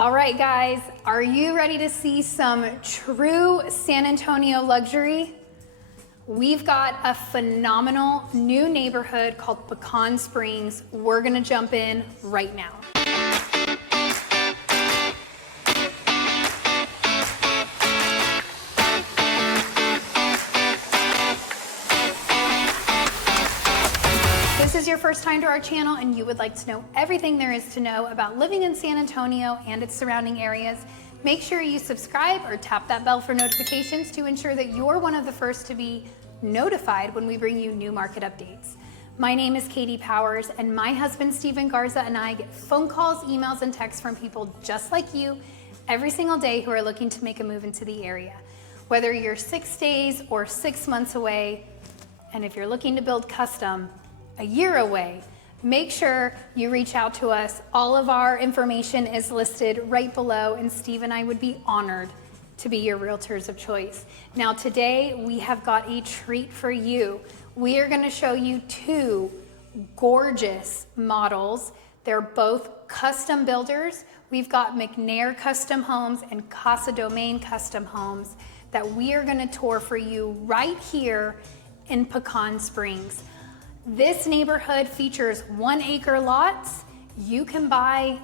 All right, guys, are you ready to see some true San Antonio luxury? We've got a phenomenal new neighborhood called Pecan Springs. We're gonna jump in right now. If this is your first time to our channel and you would like to know everything there is to know about living in San Antonio and its surrounding areas, make sure you subscribe or tap that bell for notifications to ensure that you're one of the first to be notified when we bring you new market updates. My name is Katie Powers, and my husband Stephen Garza and I get phone calls, emails, and texts from people just like you every single day who are looking to make a move into the area. Whether you're 6 days or 6 months away, and if you're looking to build custom, a year away, make sure you reach out to us. All of our information is listed right below, and Steve and I would be honored to be your realtors of choice. Now today, we have got a treat for you. We are gonna show you two gorgeous models. They're both custom builders. We've got McNair Custom Homes and Casa Domain Custom Homes that we are gonna tour for you right here in Pecan Springs. This neighborhood features 1 acre lots. You can buy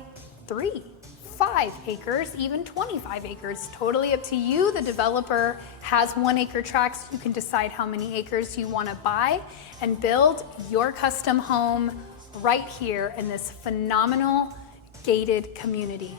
3, 5 acres, even 25 acres, totally up to you. The developer has 1 acre tracts. You can decide how many acres you want to buy and build your custom home right here in this phenomenal gated community.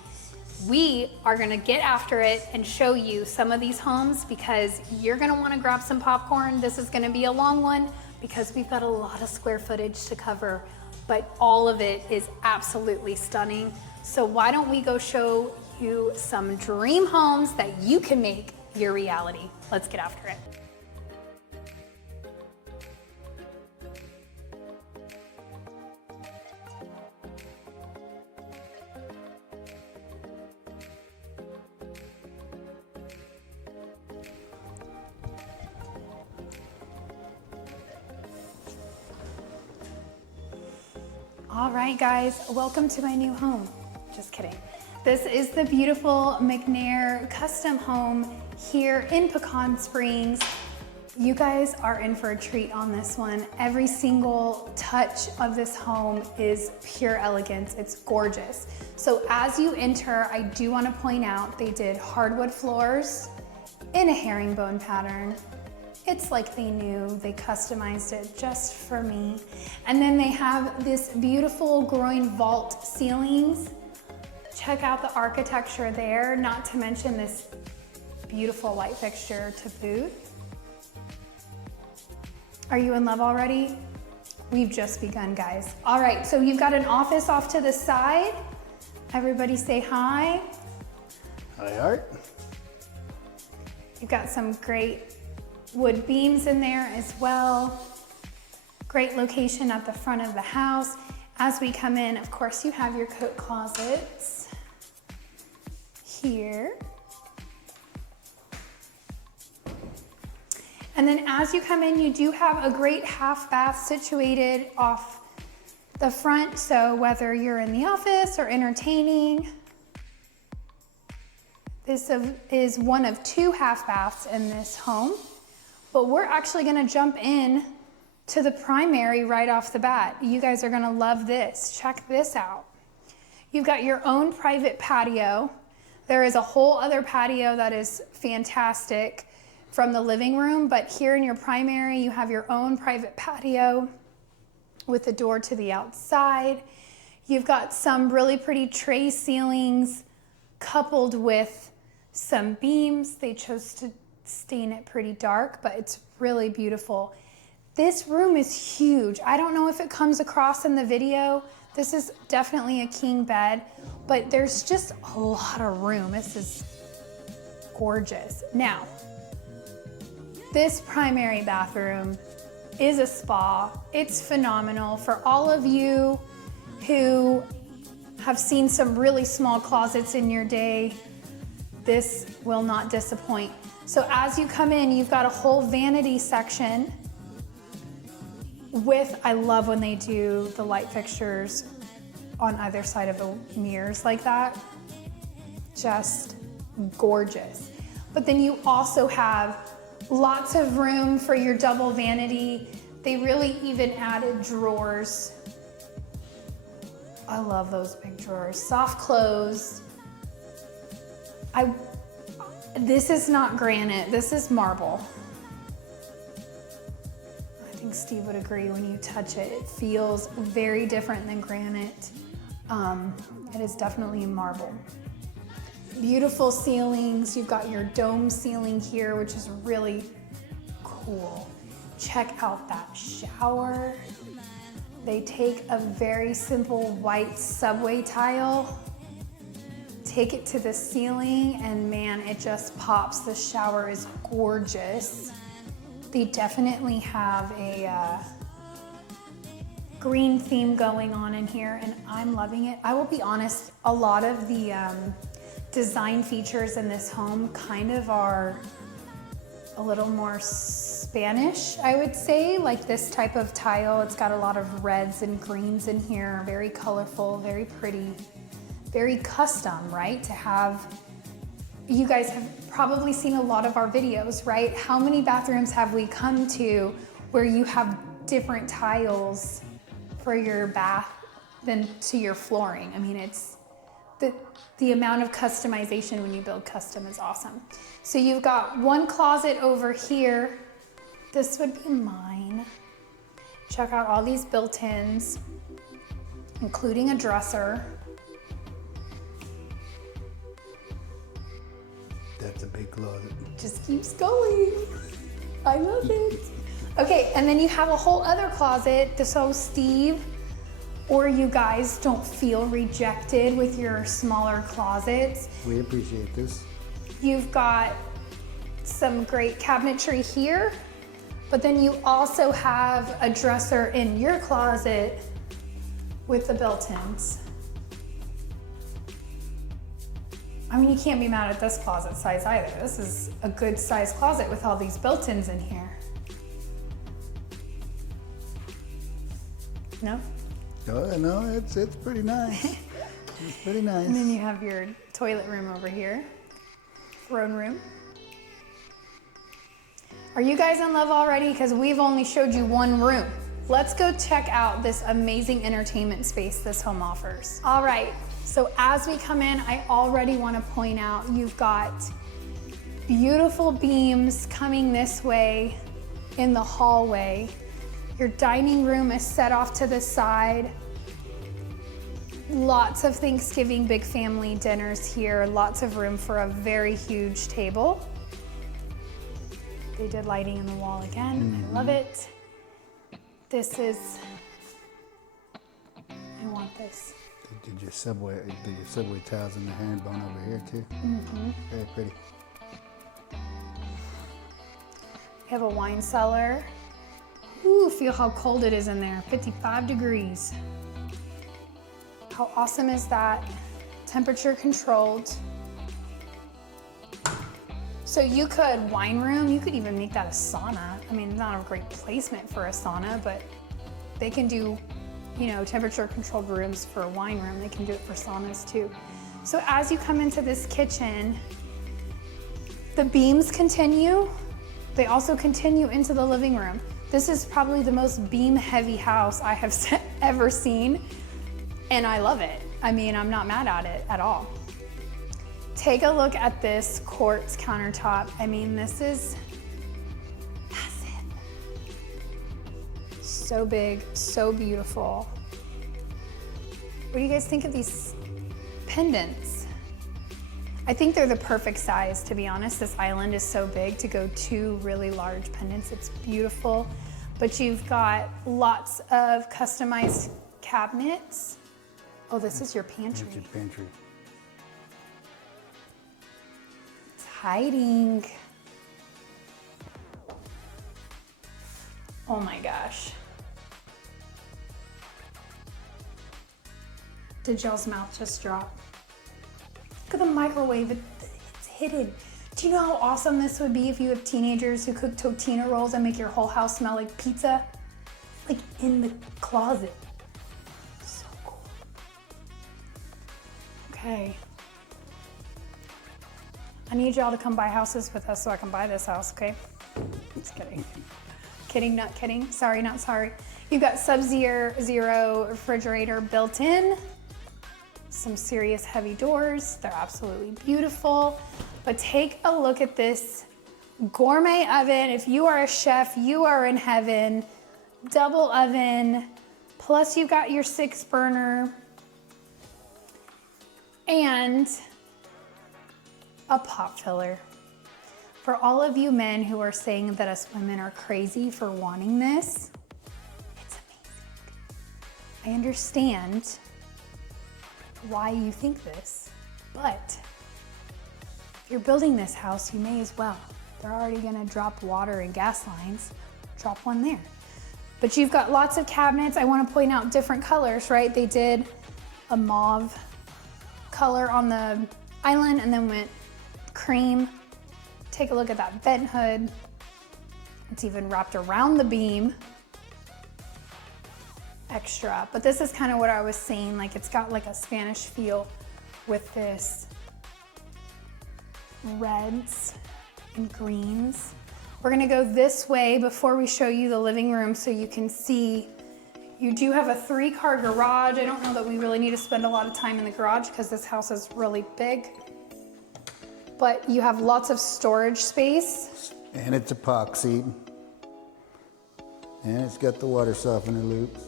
We are gonna get after it and show you some of these homes because you're gonna wanna grab some popcorn. This is gonna be a long one because we've got a lot of square footage to cover, but all of it is absolutely stunning. So why don't we go show you some dream homes that you can make your reality. Let's get after it. All right, guys, welcome to my new home. Just kidding. This is the beautiful McNair custom home here in Pecan Springs. You guys are in for a treat on this one. Every single touch of this home is pure elegance. It's gorgeous. So as you enter, I do want to point out they did hardwood floors in a herringbone pattern. It's like they knew, they customized it just for me. And then they have this beautiful groin vault ceilings. Check out the architecture there, not to mention this beautiful light fixture to boot. Are you in love already? We've just begun, guys. All right, so you've got an office off to the side. Everybody say hi. Hi, Art. You've got some great wood beams in there as well. Great location at the front of the house. As we come in, of course, you have your coat closets here. And then as you come in, you do have a great half bath situated off the front. So whether you're in the office or entertaining, this is one of 2 half baths in this home. But we're actually gonna jump in to the primary right off the bat. You guys are gonna love this. Check this out. You've got your own private patio. There is a whole other patio that is fantastic from the living room, but here in your primary, you have your own private patio with the door to the outside. You've got some really pretty tray ceilings coupled with some beams. They chose to stain it pretty dark, but it's really beautiful. This room is huge. I don't know if it comes across in the video. This is definitely a king bed, but there's just a lot of room. This is gorgeous. Now, this primary bathroom is a spa. It's phenomenal. For all of you who have seen some really small closets in your day, this will not disappoint. So as you come in, you've got a whole vanity section with, I love when they do the light fixtures on either side of the mirrors like that. just gorgeous. But then you also have lots of room for your double vanity. They really even added drawers. I love those big drawers. Soft close. This is not granite, this is marble. I think Steve would agree when you touch it. It feels very different than granite. It is definitely marble. Beautiful ceilings. You've got your dome ceiling here, which is really cool. Check out that shower. They take a very simple white subway tile, take it to the ceiling, and man, it just pops. The shower is gorgeous. They definitely have a green theme going on in here, and I'm loving it. I will be honest, a lot of the design features in this home kind of are a little more Spanish, I would say, like this type of tile. It's got a lot of reds and greens in here, very colorful, very pretty, very custom, right? To have, you guys have probably seen a lot of our videos, right? How many bathrooms have we come to where you have different tiles for your bath than to your flooring? I mean, it's the amount of customization when you build custom is awesome. So you've got one closet over here. This would be mine. Check out all these built-ins, including a dresser. That's a big closet. Just keeps going. I love it. Okay, and then you have a whole other closet. So Steve, or you guys don't feel rejected with your smaller closets. We appreciate this. You've got some great cabinetry here, but then you also have a dresser in your closet with the built-ins. I mean, you can't be mad at this closet size either. This is a good size closet with all these built-ins in here. No? Oh, no, it's pretty nice. It's pretty nice. And then you have your toilet room over here, throne room. Are you guys in love already? Because we've only showed you one room. Let's go check out this amazing entertainment space this home offers. All right, so as we come in, I already want to point out you've got beautiful beams coming this way in the hallway. Your dining room is set off to the side. Lots of Thanksgiving big family dinners here. Lots of room for a very huge table. They did lighting in the wall again. I love it. This is, I want this. They did your subway tiles in the herringbone over here too. Very pretty. We have a wine cellar. Ooh, feel how cold it is in there, 55 degrees. How awesome is that? Temperature controlled. So you could, wine room, you could even make that a sauna. I mean, not a great placement for a sauna, but they can do, you know, temperature controlled rooms for a wine room. They can do it for saunas too. So as you come into this kitchen, the beams continue. They also continue into the living room. This is probably the most beam heavy house I have ever seen, and I love it. I mean, I'm not mad at it at all. Take a look at this quartz countertop. I mean, this is massive. So big, so beautiful. What do you guys think of these pendants? I think they're the perfect size, to be honest. This island is so big to go two really large pendants. It's beautiful, but you've got lots of customized cabinets. Oh, this is your pantry. That's your pantry. It's hiding. Oh my gosh. Did y'all's mouth just drop? Look at the microwave, it's hidden. Do you know how awesome this would be if you have teenagers who cook tortilla rolls and make your whole house smell like pizza? Like in the closet. So cool. Okay. I need y'all to come buy houses with us so I can buy this house, okay? Just kidding. Kidding, not kidding. Sorry, not sorry. You've got Sub-Zero refrigerator built in. Some serious heavy doors. They're absolutely beautiful. But take a look at this gourmet oven. If you are a chef, you are in heaven. Double oven. Plus you got your 6-burner. And a pot filler. For all of you men who are saying that us women are crazy for wanting this, it's amazing. I understand why you think this, but if you're building this house, you may as well. They're already gonna drop water and gas lines, drop one there. But you've got lots of cabinets. I wanna point out different colors, right? They did a mauve color on the island and then went cream. Take a look at that vent hood. It's even wrapped around the beam. Extra, but this is kind of what I was saying, like it's got like a Spanish feel with this reds and greens. We're gonna go this way before we show you the living room so you can see. You do have a 3-car garage. I don't know that we really need to spend a lot of time in the garage because this house is really big. But you have lots of storage space. And it's epoxy. And it's got the water softener loops.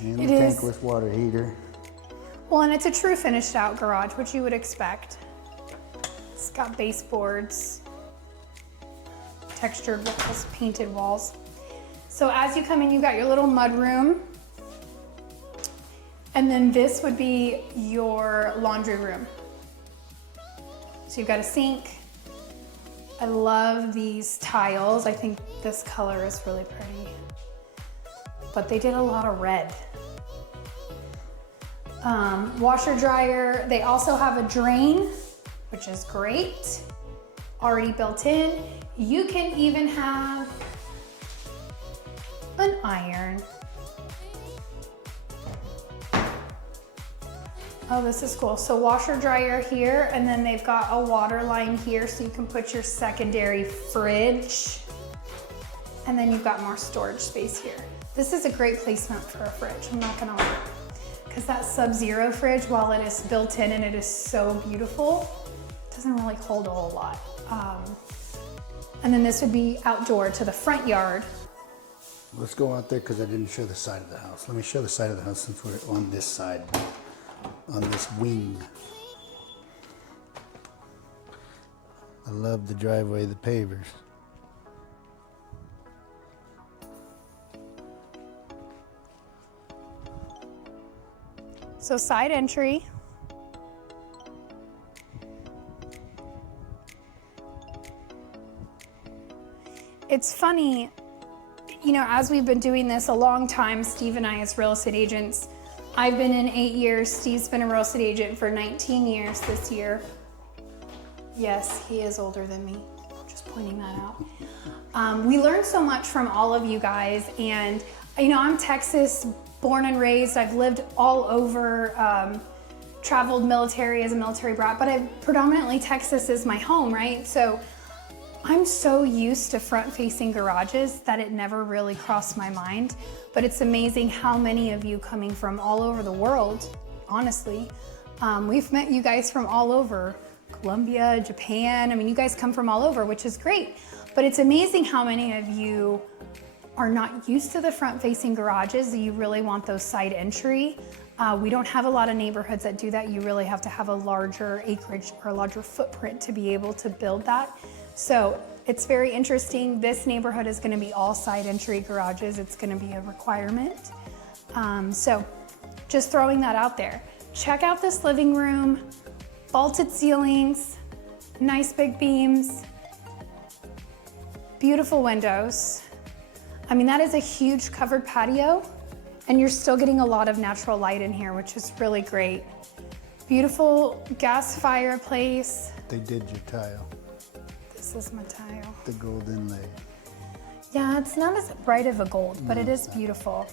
And the tankless water heater. Well, and it's a true finished out garage, which you would expect. It's got baseboards, textured walls, painted walls. So as you come in, you've got your little mud room. And then this would be your laundry room. So you've got a sink. I love these tiles. I think this color is really pretty. But they did a lot of red. Washer dryer. They also have a drain, which is great. Already built in. You can even have an iron. Oh, this is cool. So washer dryer here, and then they've got a water line here so you can put your secondary fridge. And then you've got more storage space here. This is a great placement for a fridge, I'm not gonna lie. Because that Sub-Zero fridge, while it is built in and it is so beautiful, it doesn't really hold a whole lot. And then this would be outdoor to the front yard. Let's go out there because I didn't show the side of the house. Let me show the side of the house since we're on this side, on this wing. I love the driveway, the pavers. So side entry. It's funny, you know, as we've been doing this a long time, Steve and I as real estate agents, I've been in 8 years, Steve's been a real estate agent for 19 years this year. Yes, he is older than me, just pointing that out. We learned so much from all of you guys, and you know, I'm Texas born and raised. I've lived all over, traveled military as a military brat, but predominantly Texas is my home, right? So I'm so used to front-facing garages that it never really crossed my mind. But it's amazing how many of you coming from all over the world, honestly. We've met you guys from all over, Colombia, Japan. I mean, you guys come from all over, which is great. But it's amazing how many of you are not used to the front-facing garages. You really want those side entry. We don't have a lot of neighborhoods that do that. You really have to have a larger acreage or a larger footprint to be able to build that. So it's very interesting. This neighborhood is gonna be all side entry garages. It's gonna be a requirement. So just throwing that out there. Check out this living room, vaulted ceilings, nice big beams, beautiful windows. I mean, that is a huge covered patio, and you're still getting a lot of natural light in here, which is really great. Beautiful gas fireplace. They did your tile. This is my tile. The gold inlay. Yeah, it's not as bright of a gold, but it is beautiful.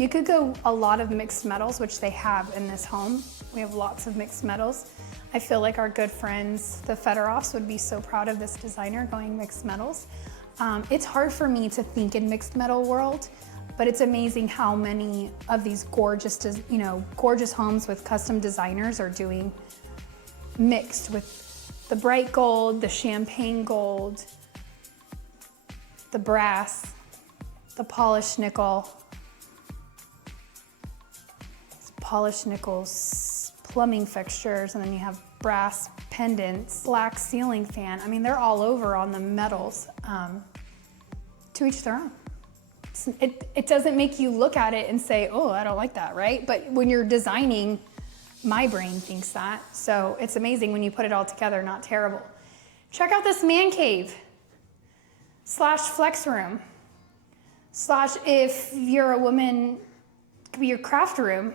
You could go a lot of mixed metals, which they have in this home. We have lots of mixed metals. I feel like our good friends, the Federoffs, would be so proud of this designer going mixed metals. It's hard for me to think in mixed metal world, but it's amazing how many of these gorgeous, gorgeous homes with custom designers are doing mixed with the bright gold, the champagne gold, the brass, the polished nickel, polished nickels, plumbing fixtures, and then you have brass pendants, black ceiling fan. I mean, they're all over on the metals. To each their own. It doesn't make you look at it and say, oh, I don't like that, right? But when you're designing, my brain thinks that. So it's amazing when you put it all together, not terrible. Check out this man cave / flex room / if you're a woman, it could be your craft room.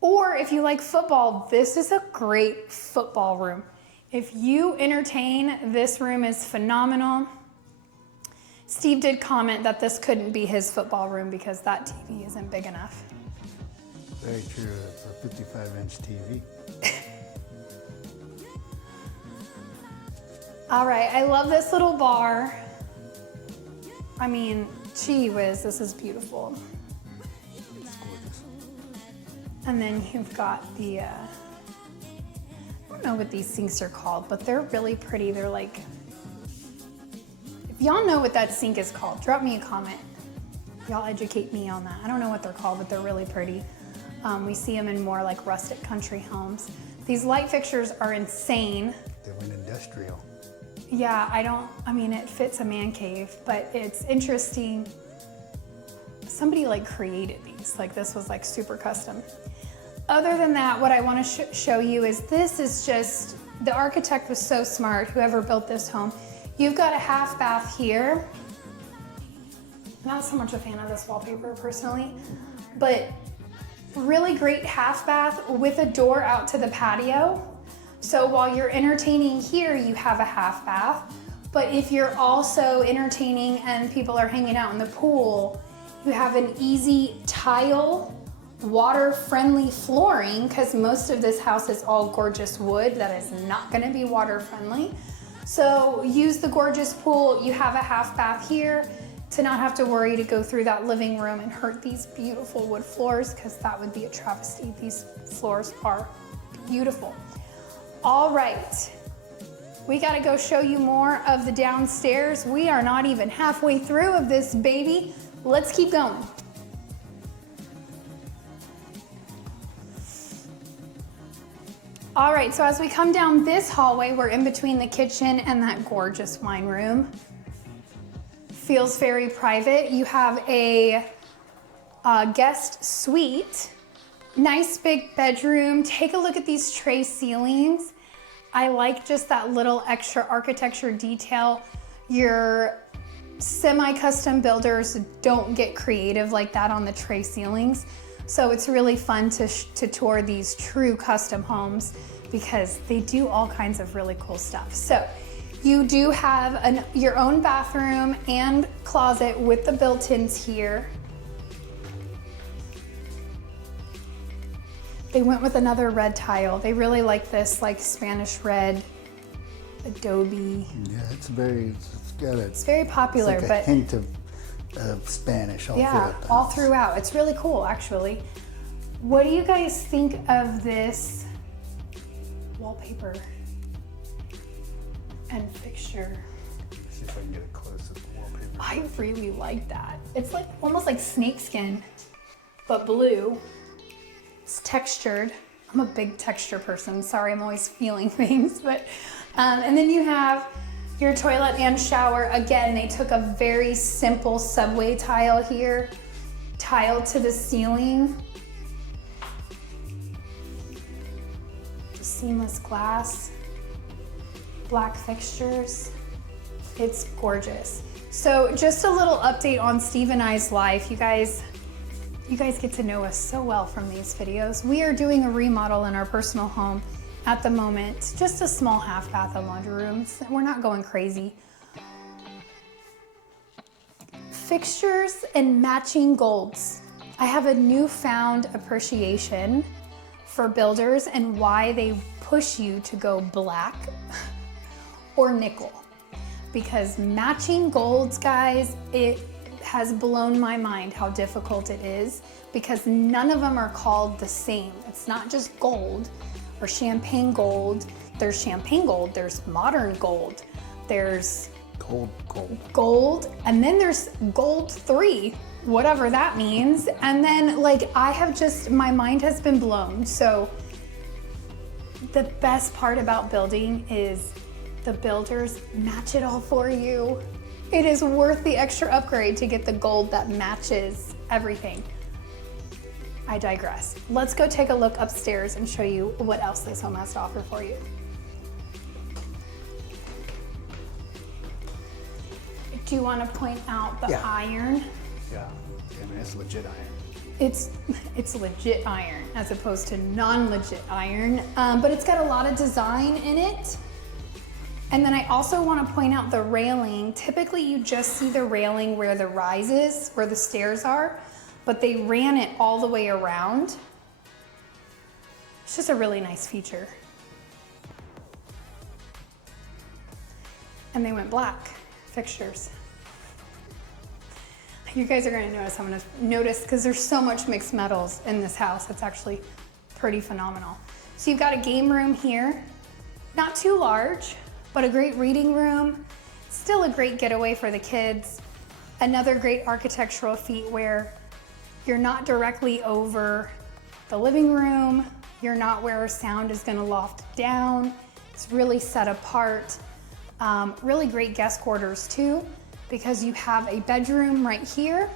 Or if you like football, this is a great football room. If you entertain, this room is phenomenal. Steve did comment that this couldn't be his football room because that TV isn't big enough. Very true, it's a 55-inch TV. All right, I love this little bar. I mean, gee whiz, this is beautiful. It's gorgeous. And then you've got the, I don't know what these things are called, but they're really pretty. They're like, if y'all know what that sink is called, drop me a comment. Y'all educate me on that. I don't know what they're called, but they're really pretty. We see them in more like rustic country homes. These light fixtures are insane. They went industrial. Yeah, I mean, it fits a man cave, but it's interesting. Somebody like created these, like this was like super custom. Other than that, what I want to show you is this is just, the architect was so smart, whoever built this home. You've got a half bath here. Not so much a fan of this wallpaper personally, but really great half bath with a door out to the patio. So while you're entertaining here, you have a half bath, but if you're also entertaining and people are hanging out in the pool, you have an easy tile, water-friendly flooring, because most of this house is all gorgeous wood that is not gonna be water-friendly. So use the gorgeous pool. You have a half bath here to not have to worry to go through that living room and hurt these beautiful wood floors, because that would be a travesty. These floors are beautiful. All right, we gotta go show you more of the downstairs. We are not even halfway through of this baby. Let's keep going. All right, so as we come down this hallway, we're in between the kitchen and that gorgeous wine room. Feels very private. You have a guest suite, nice big bedroom. Take a look at these tray ceilings. I like just that little extra architecture detail. Your semi-custom builders don't get creative like that on the tray ceilings. So it's really fun to tour these true custom homes because they do all kinds of really cool stuff. So you do have your own bathroom and closet with the built-ins here. They went with another red tile. They really like this like Spanish red, adobe. Yeah, it's very popular, it's like a but hint of Spanish all throughout the all house. throughout. It's really cool, actually. What do you guys think of this wallpaper and fixture? Let's see if I can get it close to the wallpaper. I really like that. It's like almost like snakeskin, but blue. It's textured. I'm a big texture person. Sorry, I'm always feeling things, but and then you have your toilet and shower. Again, they took a very simple subway tile here, tiled to the ceiling. Just seamless glass, black fixtures. It's gorgeous. So just a little update on Steve and I's life. You guys get to know us so well from these videos. We are doing a remodel in our personal home at the moment, just a small half bath and laundry room. We're not going crazy. Fixtures and matching golds. I have a newfound appreciation for builders and why they push you to go black or nickel. Because matching golds, guys, it has blown my mind how difficult it is because none of them are called the same. It's not just gold or champagne gold. There's champagne gold, there's modern gold, there's gold, and then there's gold 3, whatever that means. And then like my mind has been blown. So the best part about building is the builders match it all for you. It is worth the extra upgrade to get the gold that matches everything. I digress. Let's go take a look upstairs and show you what else this home has to offer for you. Do you want to point out the iron? Yeah, I mean, it's legit iron. It's legit iron as opposed to non-legit iron, but it's got a lot of design in it. And then I also want to point out the railing. Typically you just see the railing where the rise is, where the stairs are, but they ran it all the way around. It's just a really nice feature. And they went black fixtures. You guys are going to notice, I'm going to notice because there's so much mixed metals in this house. It's actually pretty phenomenal. So you've got a game room here, not too large, but a great reading room. Still a great getaway for the kids. Another great architectural feat where you're not directly over the living room. You're not where sound is going to loft down. It's really set apart. Really great guest quarters too, because you have a bedroom right here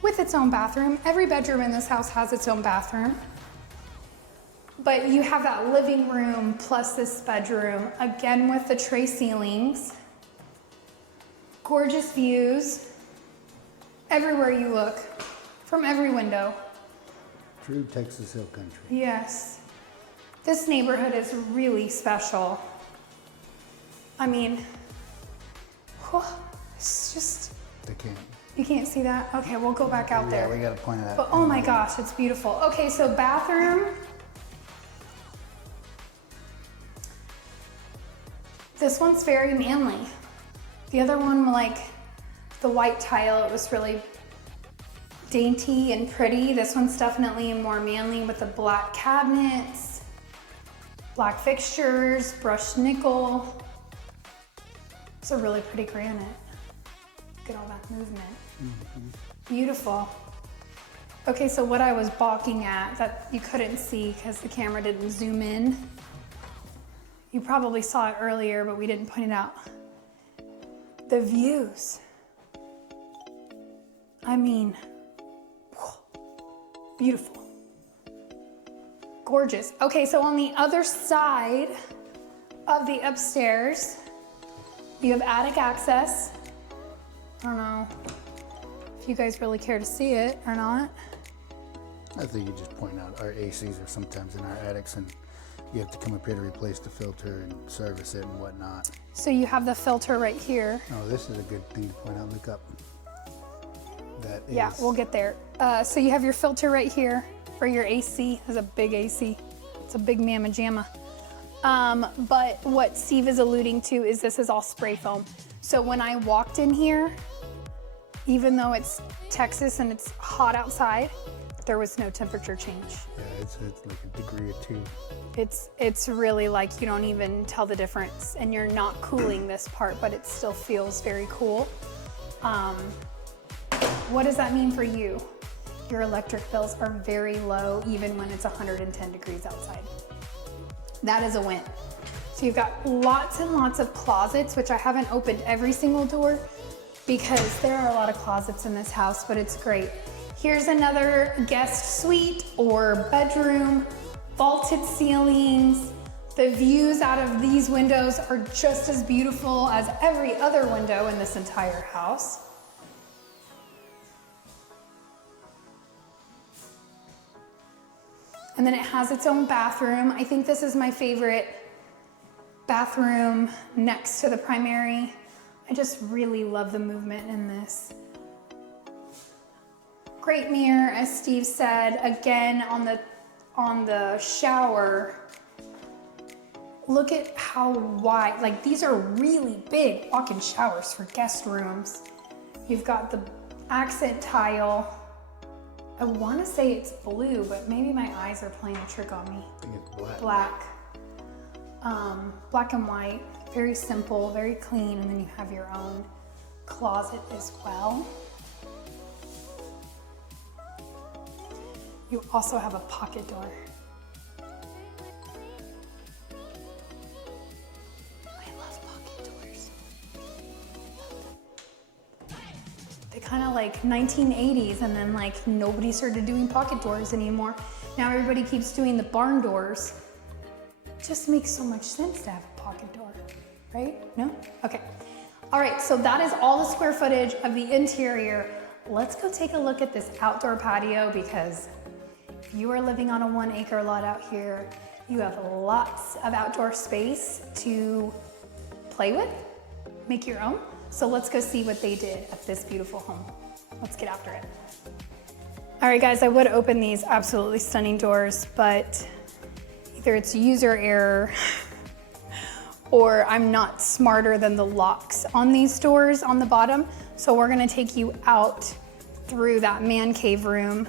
with its own bathroom. Every bedroom in this house has its own bathroom. But you have that living room plus this bedroom, again with the tray ceilings. Gorgeous views everywhere you look, from every window. True Texas Hill Country. Yes. This neighborhood is really special. I mean, it's just... They can't. You can't see that? Okay, we'll go back out there. Yeah, we gotta point it out. But oh my gosh, it's beautiful. Okay, so bathroom. This one's very manly. The other one, like the white tile, it was really dainty and pretty. This one's definitely more manly with the black cabinets, black fixtures, brushed nickel. It's a really pretty granite. Look at all that movement. Beautiful. Okay, so what I was balking at that you couldn't see because the camera didn't zoom in, you probably saw it earlier, but we didn't point it out. The views. I mean, beautiful. Gorgeous. Okay, so on the other side of the upstairs, you have attic access. I don't know if you guys really care to see it or not. I think you just point out our ACs are sometimes in our attics and you have to come up here to replace the filter and service it and whatnot. So you have the filter right here. Oh, this is a good thing to point out. Look up. That is... Yeah, we'll get there. So you have your filter right here for your AC. It's a big AC. It's a big mamma jamma. But what Steve is alluding to is this is all spray foam. So when I walked in here, even though it's Texas and it's hot outside, there was no temperature change. Yeah, it's like a degree or two. It's really like you don't even tell the difference, and you're not cooling this part, but it still feels very cool. What does that mean for you? Your electric bills are very low even when it's 110 degrees outside. That is a win. So you've got lots and lots of closets, which I haven't opened every single door because there are a lot of closets in this house, but it's great. Here's another guest suite or bedroom, vaulted ceilings. The views out of these windows are just as beautiful as every other window in this entire house. And then it has its own bathroom. I think this is my favorite bathroom next to the primary. I just really love the movement in this. Great mirror, as Steve said. Again, on the shower, look at how wide, like these are really big walk-in showers for guest rooms. You've got the accent tile. I want to say it's blue, but maybe my eyes are playing a trick on me. I think it's black. Black and white, very simple, very clean, and then you have your own closet as well. You also have a pocket door. I love pocket doors. They kind of like 1980s, and then like nobody started doing pocket doors anymore. Now everybody keeps doing the barn doors. It just makes so much sense to have a pocket door, right? No? Okay. All right, so that is all the square footage of the interior. Let's go take a look at this outdoor patio, because if you are living on a 1 acre lot out here, you have lots of outdoor space to play with, make your own. So let's go see what they did at this beautiful home. Let's get after it. All right, guys, I would open these absolutely stunning doors, but either it's user error or I'm not smarter than the locks on these doors on the bottom. So we're gonna take you out through that man cave room.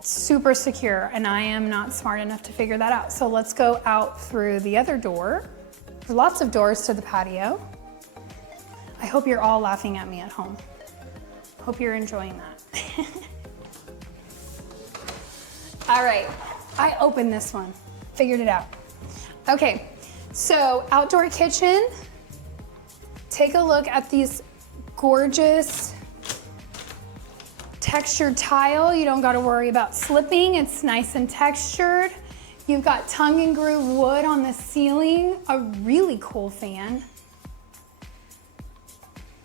Super secure, and I am not smart enough to figure that out. So let's go out through the other door. There's lots of doors to the patio. I hope you're all laughing at me at home. Hope you're enjoying that. All right, I opened this one, figured it out. Okay, so outdoor kitchen. Take a look at these gorgeous textured tile. You don't gotta worry about slipping. It's nice and textured. You've got tongue and groove wood on the ceiling, a really cool fan.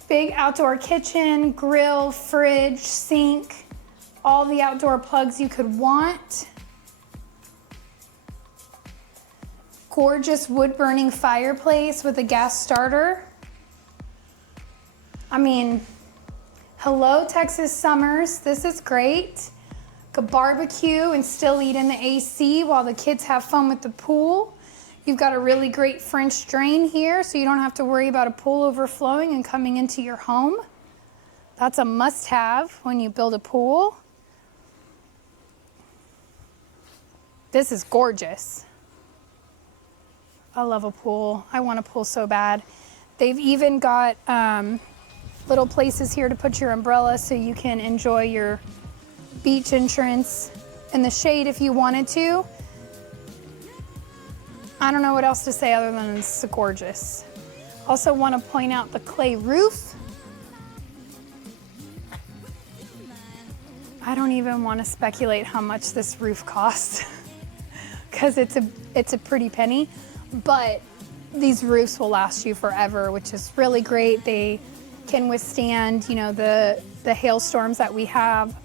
Big outdoor kitchen, grill, fridge, sink, all the outdoor plugs you could want. Gorgeous wood burning fireplace with a gas starter. I mean, hello Texas summers, this is great. Could barbecue and still eat in the AC while the kids have fun with the pool. You've got a really great French drain here, so you don't have to worry about a pool overflowing and coming into your home. That's a must-have when you build a pool. This is gorgeous. I love a pool. I want a pool so bad. They've even got little places here to put your umbrella so you can enjoy your beach entrance in the shade if you wanted to. I don't know what else to say other than it's gorgeous. Also want to point out the clay roof. I don't even want to speculate how much this roof costs because it's a pretty penny, but these roofs will last you forever, which is really great. They can withstand, you know, the hailstorms that we have.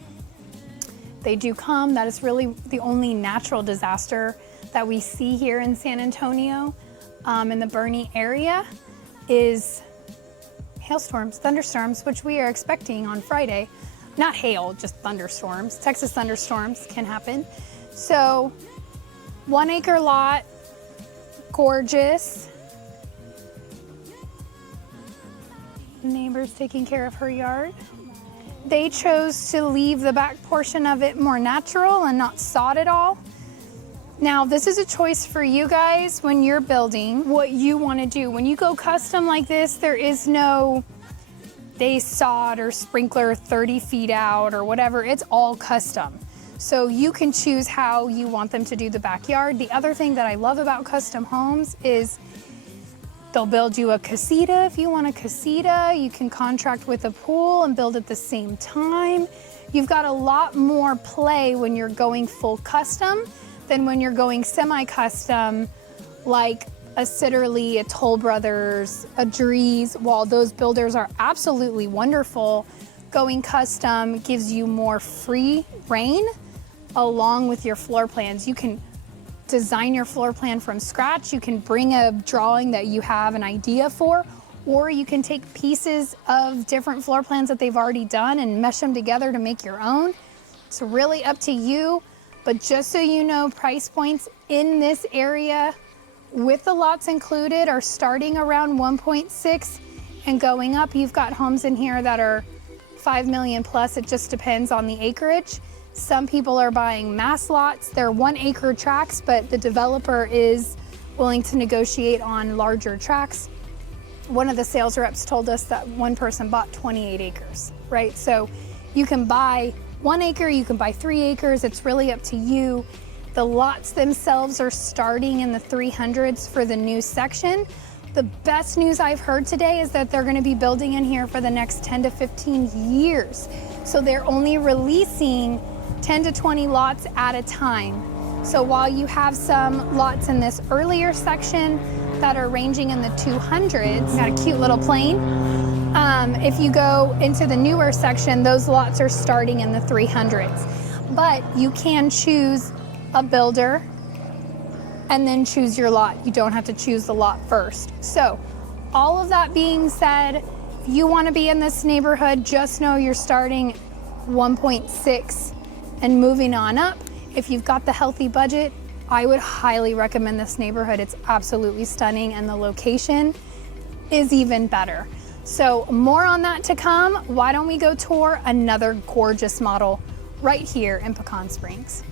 They do come. That is really the only natural disaster that we see here in San Antonio, in the Boerne area, is hailstorms, thunderstorms, which we are expecting on Friday. Not hail, just thunderstorms. Texas thunderstorms can happen. So 1 acre lot, gorgeous. Neighbor's taking care of her yard. They chose to leave the back portion of it more natural and not sod at all. Now, this is a choice for you guys when you're building what you want to do. When you go custom like this, there is no they sod or sprinkler 30 feet out or whatever. It's all custom. So you can choose how you want them to do the backyard. The other thing that I love about custom homes is they'll build you a casita if you want a casita. You can contract with a pool and build at the same time. You've got a lot more play when you're going full custom than when you're going semi-custom, like a Sitterly, a Toll Brothers, a Drees. While those builders are absolutely wonderful, going custom gives you more free reign along with your floor plans. You can design your floor plan from scratch. You can bring a drawing that you have an idea for, or you can take pieces of different floor plans that they've already done and mesh them together to make your own. It's really up to you, but just so you know, price points in this area with the lots included are starting around 1.6 and going up. You've got homes in here that are 5 million plus. It just depends on the acreage. Some people are buying mass lots. They're 1 acre tracts, but the developer is willing to negotiate on larger tracts. One of the sales reps told us that one person bought 28 acres, right? So you can buy 1 acre, you can buy 3 acres. It's really up to you. The lots themselves are starting in the 300s for the new section. The best news I've heard today is that they're going to be building in here for the next 10 to 15 years. So they're only releasing 10 to 20 lots at a time. So while you have some lots in this earlier section that are ranging in the 200s, got a cute little plane. If you go into the newer section, those lots are starting in the 300s. But you can choose a builder and then choose your lot. You don't have to choose the lot first. So all of that being said, if you want to be in this neighborhood, just know you're starting 1.6 and moving on up. If you've got the healthy budget, I would highly recommend this neighborhood. It's absolutely stunning and the location is even better. So more on that to come. Why don't we go tour another gorgeous model right here in Pecan Springs.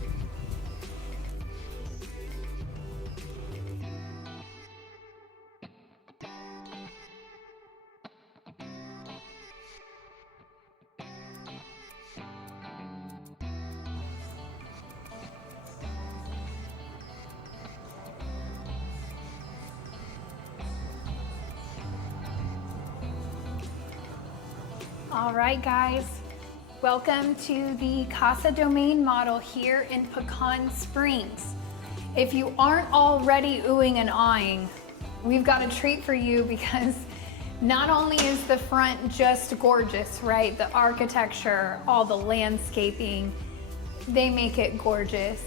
All right, guys, welcome to the Casa Domain model here in Pecan Springs. If you aren't already oohing and aahing, we've got a treat for you because not only is the front just gorgeous, right? The architecture, all the landscaping, they make it gorgeous.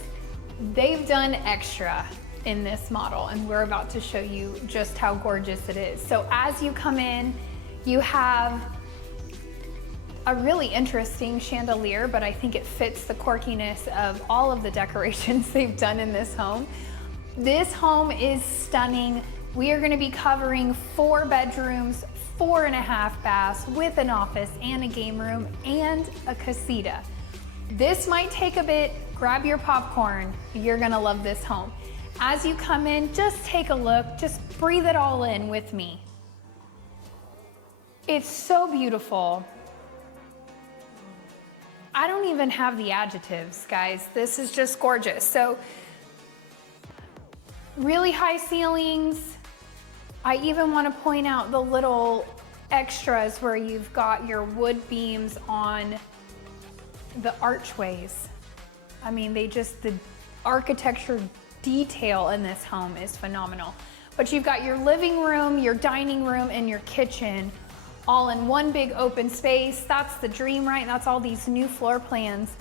They've done extra in this model and we're about to show you just how gorgeous it is. So as you come in, you have a really interesting chandelier, but I think it fits the quirkiness of all of the decorations they've done in this home. This home is stunning. We are gonna be covering 4 bedrooms, 4.5 baths with an office and a game room and a casita. This might take a bit. Grab your popcorn. You're gonna love this home. As you come in, just take a look, just breathe it all in with me. It's so beautiful. I don't even have the adjectives, guys. This is just gorgeous. So, really high ceilings. I even want to point out the little extras where you've got your wood beams on the archways. I mean, the architecture detail in this home is phenomenal. But you've got your living room, your dining room, and your kitchen all in one big open space. That's the dream, right? That's all these new floor plans.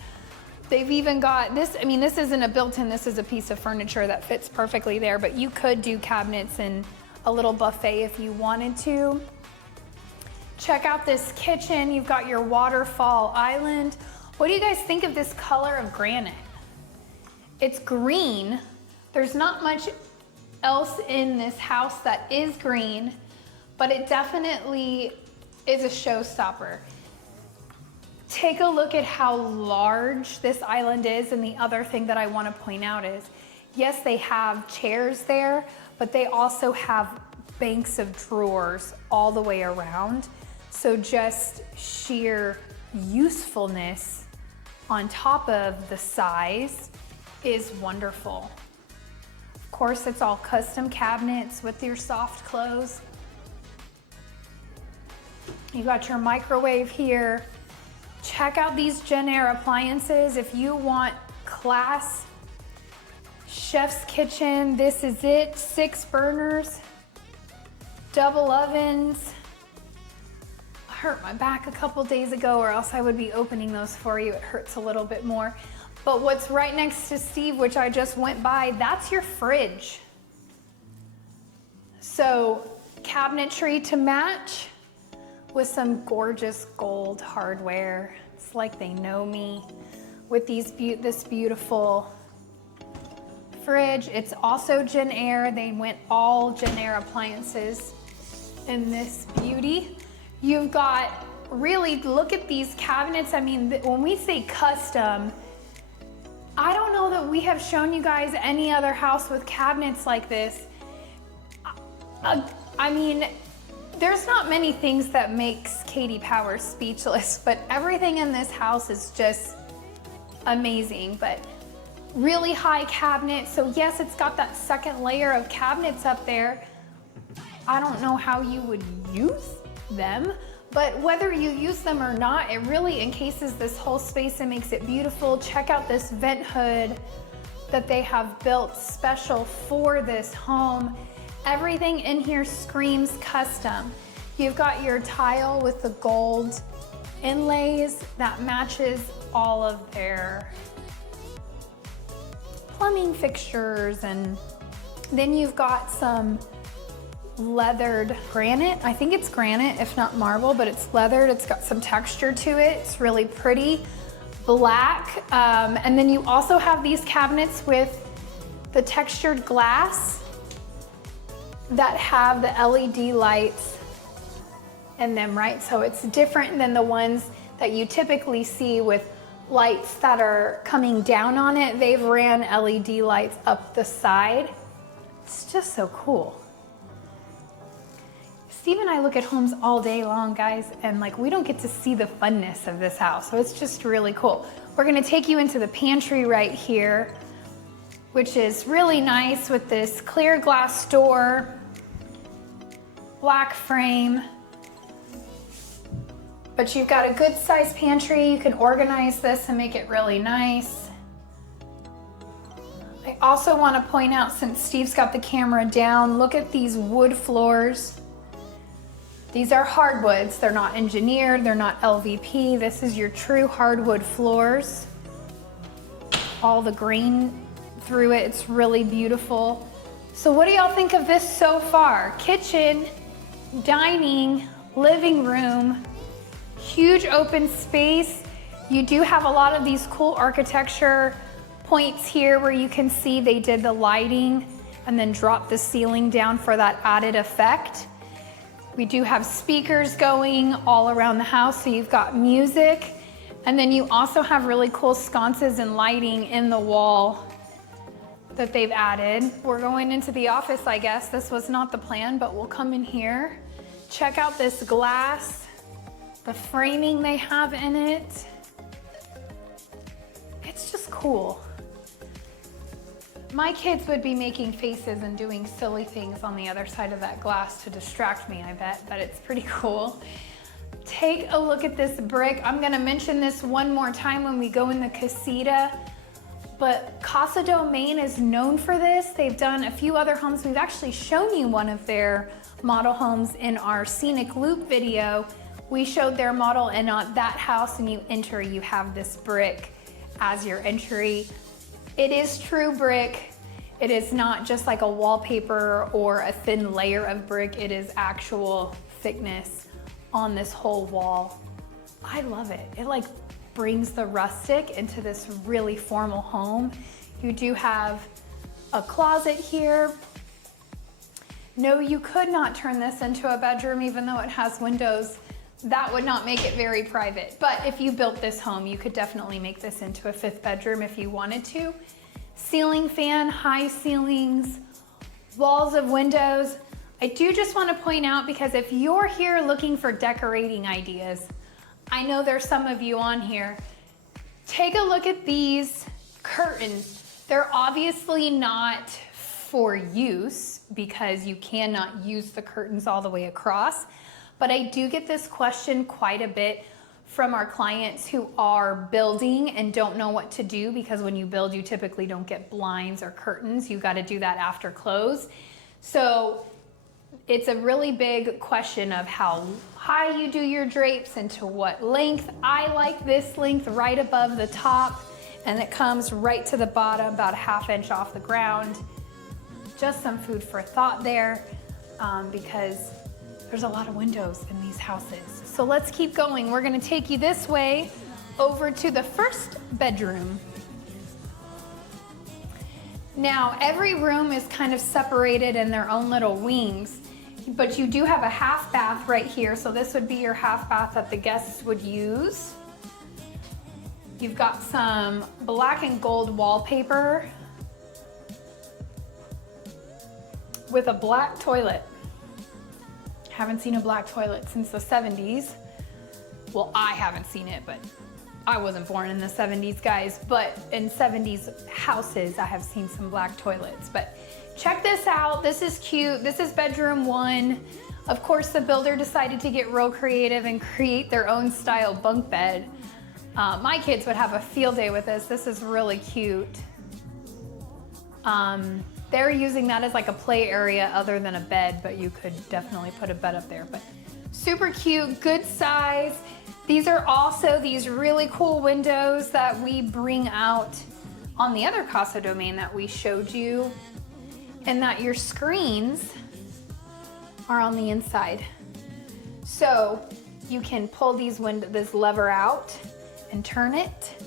They've even got this, I mean, this isn't a built-in, this is a piece of furniture that fits perfectly there, but you could do cabinets and a little buffet if you wanted to. Check out this kitchen. You've got your waterfall island. What do you guys think of this color of granite? It's green. There's not much else in this house that is green, but it definitely is a showstopper. Take a look at how large this island is, and the other thing that I want to point out is, yes, they have chairs there, but they also have banks of drawers all the way around. So just sheer usefulness on top of the size is wonderful. Of course, it's all custom cabinets with your soft close. You got your microwave here. Check out these McNair appliances. If you want class, chef's kitchen, this is it. 6 burners, double ovens. I hurt my back a couple days ago, or else I would be opening those for you. It hurts a little bit more. But what's right next to Steve, which I just went by, that's your fridge. So cabinetry to match with some gorgeous gold hardware. It's like they know me. With this beautiful fridge. It's also McNair. They went all McNair appliances in this beauty. You've got, really, look at these cabinets. I mean, when we say custom, I don't know that we have shown you guys any other house with cabinets like this. I mean, there's not many things that makes Katie Powers speechless, but everything in this house is just amazing. But really high cabinets. So yes, it's got that second layer of cabinets up there. I don't know how you would use them, but whether you use them or not, it really encases this whole space and makes it beautiful. Check out this vent hood that they have built special for this home. Everything in here screams custom. You've got your tile with the gold inlays that matches all of their plumbing fixtures, and then you've got some leathered granite. I think it's granite, if not marble, but it's leathered. It's got some texture to it. It's really pretty. Black. And then you also have these cabinets with the textured glass that have the LED lights in them, right? So it's different than the ones that you typically see with lights that are coming down on it. They've ran LED lights up the side. It's just so cool. Steve and I look at homes all day long, guys, and like we don't get to see the funness of this house. So it's just really cool. We're gonna take you into the pantry right here, which is really nice with this clear glass door, black frame. But you've got a good sized pantry. You can organize this and make it really nice. I also want to point out, since Steve's got the camera down, look at these wood floors. These are hardwoods. They're not engineered. They're not LVP. This is your true hardwood floors. All the grain through it. It's really beautiful. So what do y'all think of this so far? Kitchen, dining, living room, huge open space. You do have a lot of these cool architecture points here where you can see they did the lighting and then dropped the ceiling down for that added effect. We do have speakers going all around the house, so you've got music. And then you also have really cool sconces and lighting in the wall that they've added. We're going into the office, I guess. This was not the plan, but we'll come in here. Check out this glass, the framing they have in it. It's just cool. My kids would be making faces and doing silly things on the other side of that glass to distract me, I bet, but it's pretty cool. Take a look at this brick. I'm gonna mention this one more time when we go in the casita, but Casa Domain is known for this. They've done a few other homes. We've actually shown you one of their model homes in our Scenic Loop video. We showed their model, and on that house, and you enter, you have this brick as your entry. It is true brick. It is not just like a wallpaper or a thin layer of brick. It is actual thickness on this whole wall. I love it. It like brings the rustic into this really formal home. You do have a closet here. No, you could not turn this into a bedroom even though it has windows. That would not make it very private. But if you built this home, you could definitely make this into a 5th bedroom if you wanted to. Ceiling fan, high ceilings, walls of windows. I do just want to point out, because if you're here looking for decorating ideas, I know there's some of you on here, take a look at these curtains. They're obviously not for use because you cannot use the curtains all the way across. But I do get this question quite a bit from our clients who are building and don't know what to do, because when you build, you typically don't get blinds or curtains. You got to do that after close. So it's a really big question of how high you do your drapes and to what length. I like this length right above the top, and it comes right to the bottom, about a 1/2 inch off the ground. Just some food for thought there. because there's a lot of windows in these houses. So let's keep going. We're gonna take you this way over to the first bedroom. Now, every room is kind of separated in their own little wings, but you do have a half bath right here. So this would be your half bath that the guests would use. You've got some black and gold wallpaper with a black toilet. Haven't seen a black toilet since the 70s. Well, I haven't seen it, but I wasn't born in the 70s, guys. But in 70s houses, I have seen some black toilets. But check this out. This is cute. This is bedroom 1. Of course, the builder decided to get real creative and create their own style bunk bed. My kids would have a field day with this. This is really cute. They're using that as like a play area other than a bed, but you could definitely put a bed up there. But super cute, good size. These are also these really cool windows that we bring out on the other Casa Domain that we showed you, and that your screens are on the inside. So you can pull this lever out and turn it,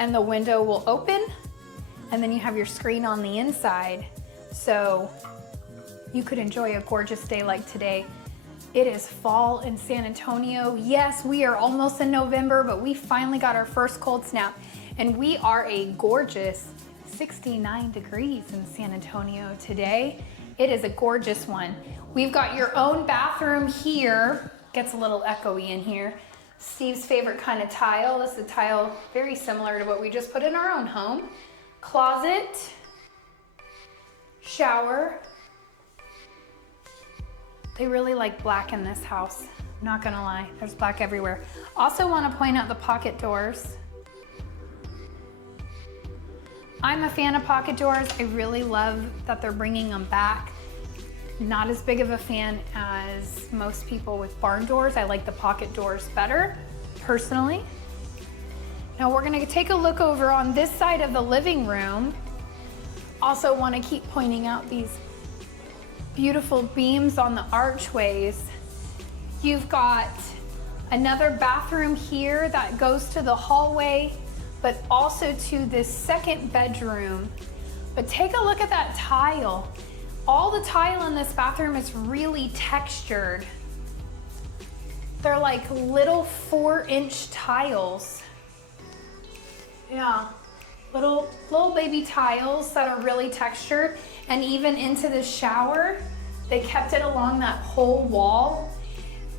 and the window will open, and then you have your screen on the inside. So you could enjoy a gorgeous day like today. It is fall in San Antonio. Yes, we are almost in November, but we finally got our first cold snap, and we are a gorgeous 69 degrees in San Antonio today. It is a gorgeous one. We've got your own bathroom here. Gets a little echoey in here. Steve's favorite kind of tile. This is a tile very similar to what we just put in our own home. Closet, shower. They really like black in this house. I'm not gonna lie, there's black everywhere. Also want to point out the pocket doors. I'm a fan of pocket doors. I really love that they're bringing them back. Not as big of a fan as most people with barn doors. I like the pocket doors better, personally. Now we're gonna take a look over on this side of the living room. Also want to keep pointing out these beautiful beams on the archways. You've got another bathroom here that goes to the hallway, but also to this second bedroom. But take a look at that tile. All the tile in this bathroom is really textured. They're like little 4-inch tiles. Yeah, little baby tiles that are really textured. And even into the shower, they kept it along that whole wall.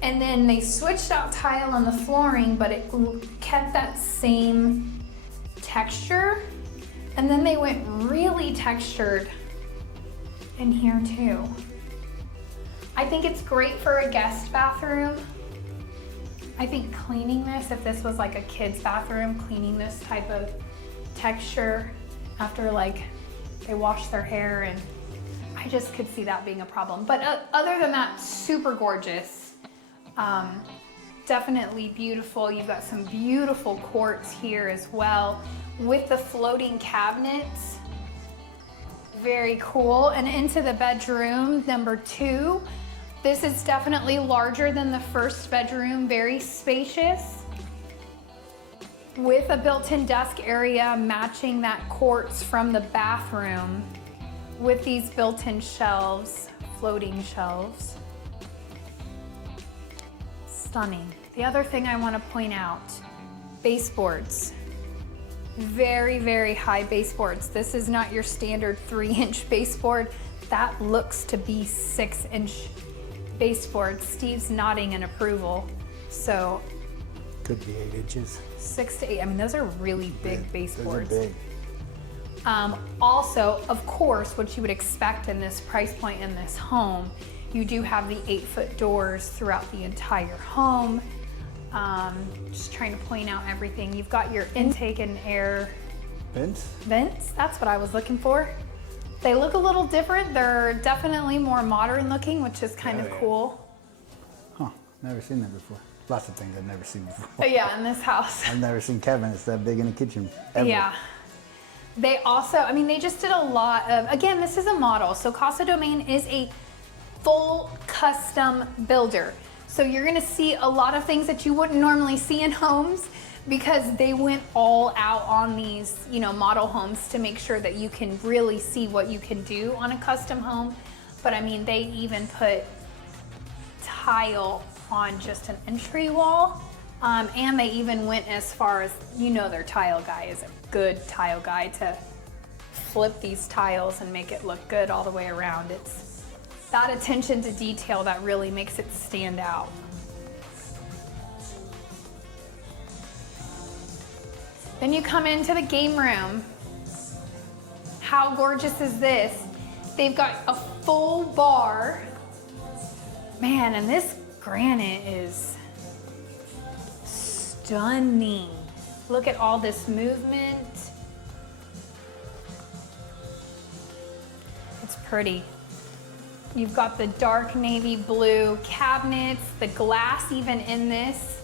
And then they switched out tile on the flooring, but it kept that same texture. And then they went really textured in here too. I think it's great for a guest bathroom. I think cleaning this, if this was like a kid's bathroom, cleaning this type of texture after like they wash their hair, and I just could see that being a problem. But other than that, super gorgeous. Definitely beautiful. You've got some beautiful quartz here as well with the floating cabinets. Very cool. And into the bedroom number 2. This is definitely larger than the first bedroom, very spacious, with a built-in desk area matching that quartz from the bathroom, with these built-in shelves, floating shelves. Stunning. The other thing I want to point out, baseboards. Very, very high baseboards. This is not your standard 3-inch baseboard. That looks to be 6-inch baseboard. Steve's nodding in approval. So could be 8 inches. 6 to 8. I mean, those are really big baseboards. Those are big. Also, of course, what you would expect in this price point in this home, you do have the 8-foot doors throughout the entire home. Just trying to point out everything. You've got your intake and air vents. That's what I was looking for. They look a little different. They're definitely more modern looking, which is kind of cool. Huh, never seen that before. Lots of things I've never seen before. Yeah, in this house. I've never seen cabinets that big in a kitchen, ever. Yeah. They also, I mean, they just did a lot of, again, this is a model. So Casa Domain is a full custom builder. So you're gonna see a lot of things that you wouldn't normally see in homes because they went all out on these, you know, model homes to make sure that you can really see what you can do on a custom home. But I mean, they even put tile on just an entry wall. And they even went as far as, you know, their tile guy is a good tile guy to flip these tiles and make it look good all the way around. It's that attention to detail that really makes it stand out. Then you come into the game room. How gorgeous is this? They've got a full bar. Man, and this granite is stunning. Look at all this movement. It's pretty. You've got the dark navy blue cabinets, the glass even in this.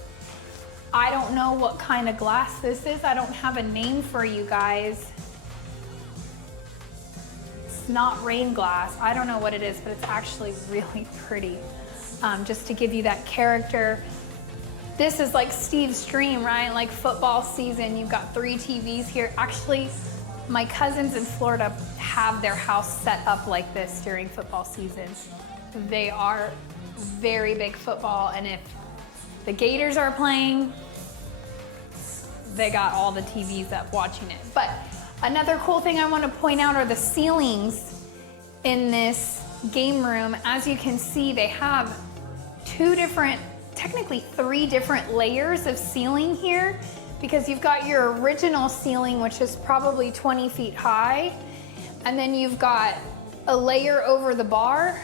I don't know what kind of glass this is. I don't have a name for you guys. It's not rain glass. I don't know what it is, but it's actually really pretty. Just to give you that character. This is like Steve's dream, right? Like football season, you've got 3 TVs here. Actually, my cousins in Florida have their house set up like this during football season. They are very big football, and if the Gators are playing, they got all the TVs up watching it. But another cool thing I want to point out are the ceilings in this game room. As you can see, they have technically 3 different layers of ceiling here, because you've got your original ceiling, which is probably 20 feet high, and then you've got a layer over the bar,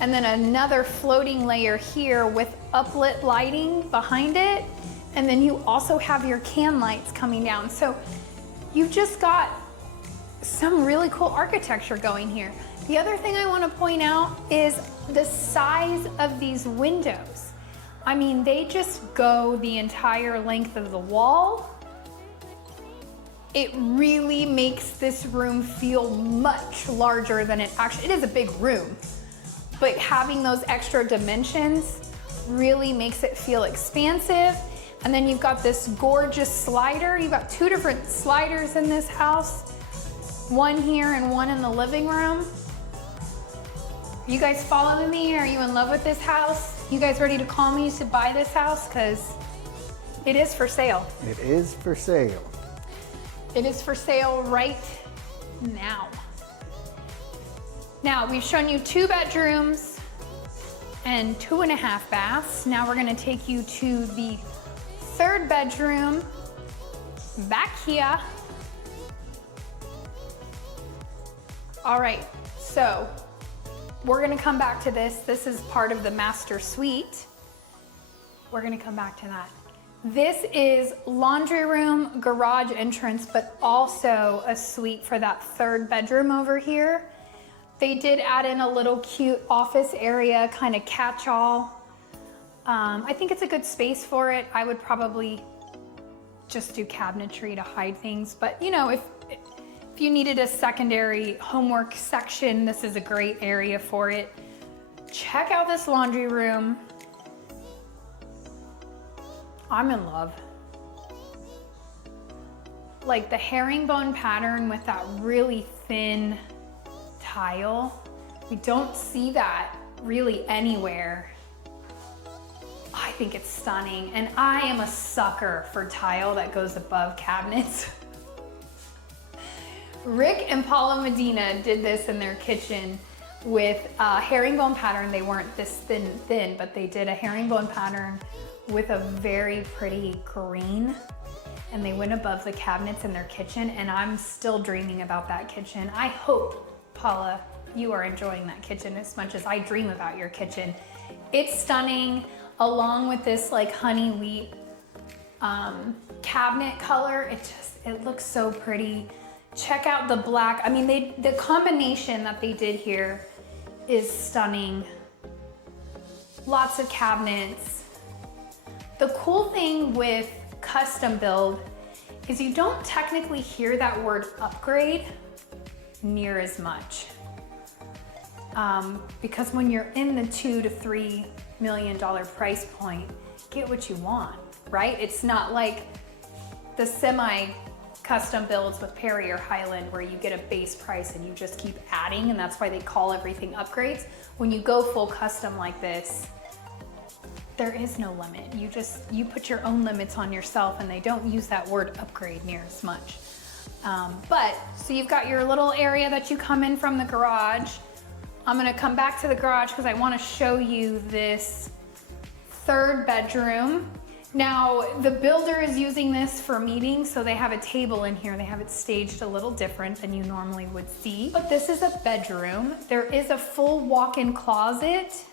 and then another floating layer here with uplit lighting behind it, and then you also have your can lights coming down. So you've just got some really cool architecture going here. The other thing I want to point out is the size of these windows. I mean, they just go the entire length of the wall. It really makes this room feel much larger than it actually, it is a big room, but having those extra dimensions really makes it feel expansive. And then you've got this gorgeous slider. You've got 2 different sliders in this house, one here and one in the living room. You guys following me? Are you in love with this house? You guys ready to call me to buy this house? Because it is for sale. It is for sale. It is for sale right now. Now, we've shown you 2 bedrooms and 2.5 baths. Now we're gonna take you to the 3rd bedroom back here. All right, so we're gonna come back to this. This is part of the master suite. We're gonna come back to that. This is laundry room, garage entrance, but also a suite for that 3rd bedroom over here. They did add in a little cute office area, kind of catch-all. I think it's a good space for it. I would probably just do cabinetry to hide things, but you know, if you needed a secondary homework section, this is a great area for it. Check out this laundry room. I'm in love. Like the herringbone pattern with that really thin tile. We don't see that really anywhere. I think it's stunning, and I am a sucker for tile that goes above cabinets. Rick and Paula Medina did this in their kitchen with a herringbone pattern. They weren't this thin, but they did a herringbone pattern with a very pretty green, and they went above the cabinets in their kitchen, and I'm still dreaming about that kitchen. I hope, Paula, you are enjoying that kitchen as much as I dream about your kitchen. It's stunning, along with this like honey wheat cabinet color. It looks so pretty. Check out the black. I mean, the combination that they did here is stunning. Lots of cabinets. The cool thing with custom build is you don't technically hear that word upgrade near as much. Because when you're in the $2 to $3 million price point, get what you want, right? It's not like the semi-custom builds with Perry or Highland where you get a base price and you just keep adding, and that's why they call everything upgrades. When you go full custom like this, there is no limit. You put your own limits on yourself, and they don't use that word upgrade near as much. So you've got your little area that you come in from the garage. I'm gonna come back to the garage because I wanna show you this third bedroom. Now, the builder is using this for meetings, so they have a table in here. They have it staged a little different than you normally would see. But this is a bedroom. There is a full walk-in closet.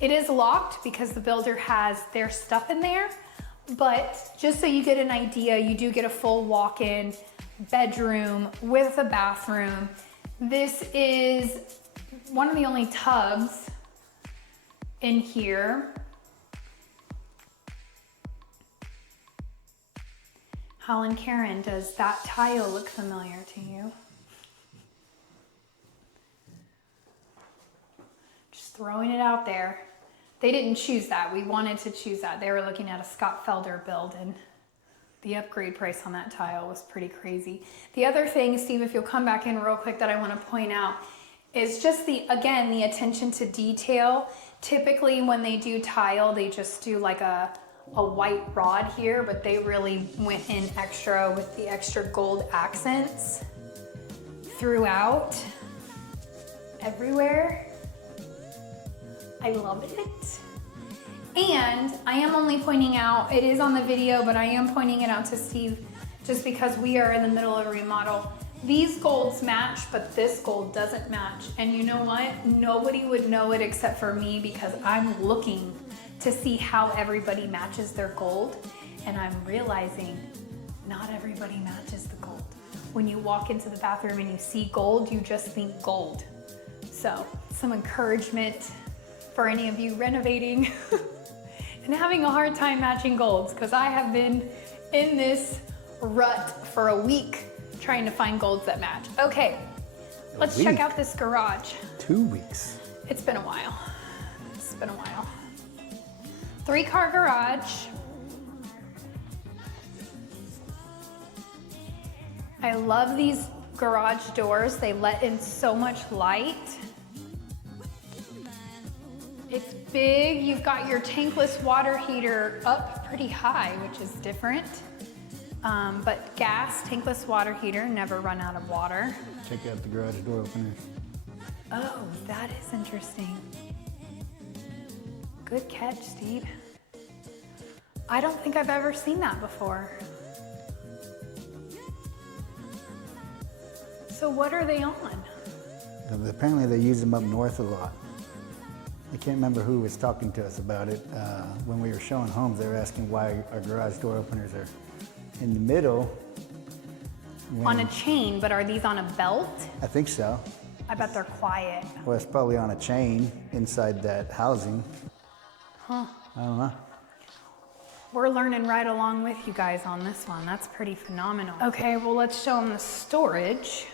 It is locked because the builder has their stuff in there, but just so you get an idea, you do get a full walk-in bedroom with a bathroom. This is one of the only tubs in here. Helen Karen, does that tile look familiar to you? Just throwing it out there. They didn't choose that. We wanted to choose that. They were looking at a Scott Felder build, and the upgrade price on that tile was pretty crazy. The other thing, Steve, if you'll come back in real quick, that I want to point out is just the attention to detail. Typically when they do tile, they just do like a white rod here, but they really went in extra with the extra gold accents throughout, everywhere. I love it. And I am only pointing out, it is on the video, but I am pointing it out to Steve just because we are in the middle of a remodel. These golds match, but this gold doesn't match. And you know what? Nobody would know it except for me because I'm looking to see how everybody matches their gold. And I'm realizing not everybody matches the gold. When you walk into the bathroom and you see gold, you just think gold. So some encouragement for any of you renovating and having a hard time matching golds, because I have been in this rut for a week trying to find golds that match. Okay, let's check out this garage. 2 weeks. It's been a while. It's been a while. 3-car garage. I love these garage doors. They let in so much light. It's big. You've got your tankless water heater up pretty high, which is different. But gas, tankless water heater, never run out of water. Check out the garage door openers. Oh, that is interesting. Good catch, Steve. I don't think I've ever seen that before. So what are they on? Apparently they use them up north a lot. I can't remember who was talking to us about it. When we were showing homes, they were asking why our garage door openers are in the middle. On a chain, but are these on a belt? I think so. I bet they're quiet. Well, it's probably on a chain inside that housing. Huh. I don't know. We're learning right along with you guys on this one. That's pretty phenomenal. Okay, well, let's show them the storage.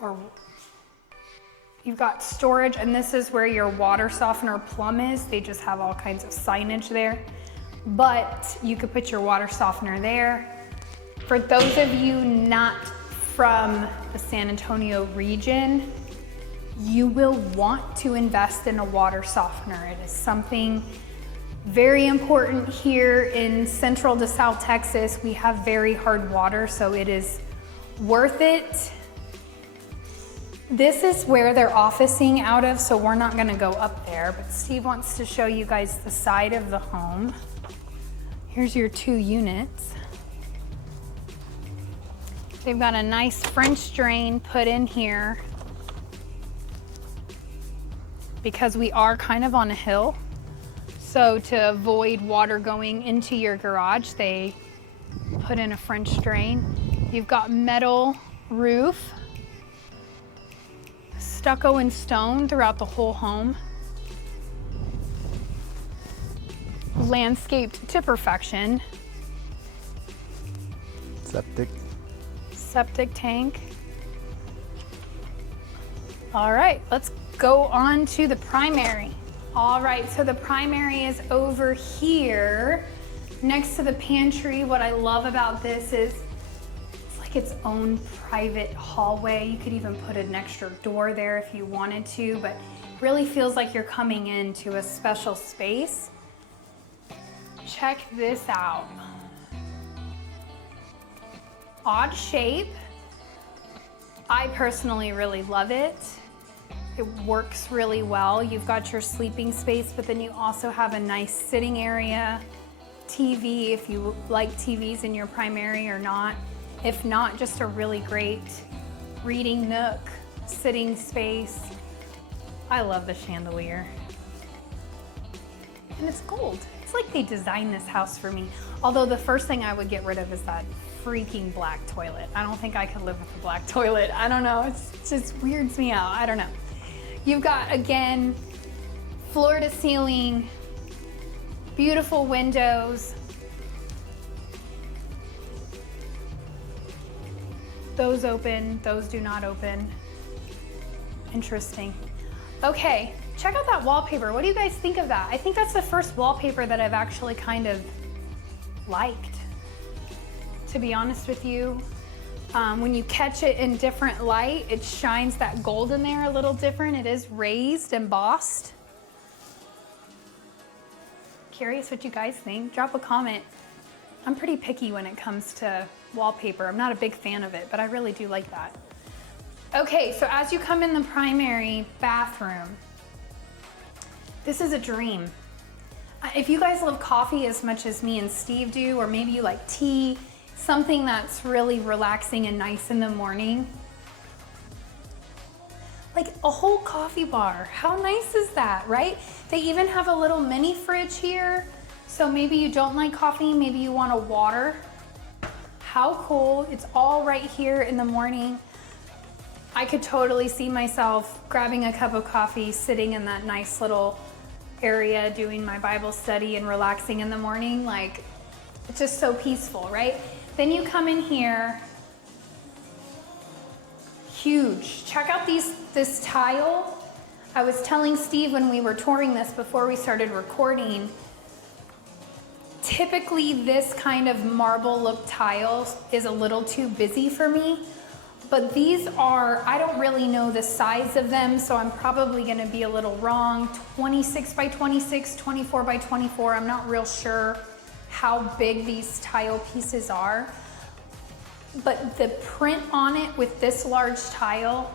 Or you've got storage, and this is where your water softener plum is. They just have all kinds of signage there. But you could put your water softener there. For those of you not from the San Antonio region, you will want to invest in a water softener. It is something very important here in Central to South Texas. We have very hard water, so it is worth it. This is where they're officing out of, so we're not gonna go up there, but Steve wants to show you guys the side of the home. Here's your 2 units. They've got a nice French drain put in here because we are kind of on a hill. So to avoid water going into your garage, they put in a French drain. You've got metal roof, stucco and stone throughout the whole home. Landscaped to perfection. Septic. Septic tank. All right, let's go on to the primary. All right, so the primary is over here next to the pantry. What I love about this is it's like its own private hallway. You could even put an extra door there if you wanted to, but it really feels like you're coming into a special space. Check this out. Odd shape. I personally really love it. It works really well. You've got your sleeping space, but then you also have a nice sitting area, TV if you like TVs in your primary or not. If not, just a really great reading nook, sitting space. I love the chandelier. And it's gold. It's like they designed this house for me. Although the first thing I would get rid of is that freaking black toilet. I don't think I could live with a black toilet. I don't know, it just weirds me out. I don't know. You've got, again, floor to ceiling, beautiful windows. Those open, those do not open. Interesting. Okay, check out that wallpaper. What do you guys think of that? I think that's the first wallpaper that I've actually kind of liked, to be honest with you. When you catch it in different light, it shines that gold in there a little different. It is raised, embossed. Curious what you guys think. Drop a comment. I'm pretty picky when it comes to wallpaper. I'm not a big fan of it, but I really do like that. Okay, so as you come in the primary bathroom, this is a dream. If you guys love coffee as much as me and Steve do, or maybe you like tea, something that's really relaxing and nice in the morning, like a whole coffee bar. How nice is that, right? They even have a little mini fridge here. So maybe you don't like coffee, maybe you want a water. How cool. It's all right here in the morning. I could totally see myself grabbing a cup of coffee, sitting in that nice little area, doing my Bible study and relaxing in the morning. Like, it's just so peaceful, right? Then you come in here, huge. Check out this tile. I was telling Steve when we were touring this before we started recording, typically this kind of marble look tile is a little too busy for me, but these are, I don't really know the size of them, so I'm probably gonna be a little wrong. 26 by 26, 24 by 24, I'm not real sure how big these tile pieces are, but the print on it with this large tile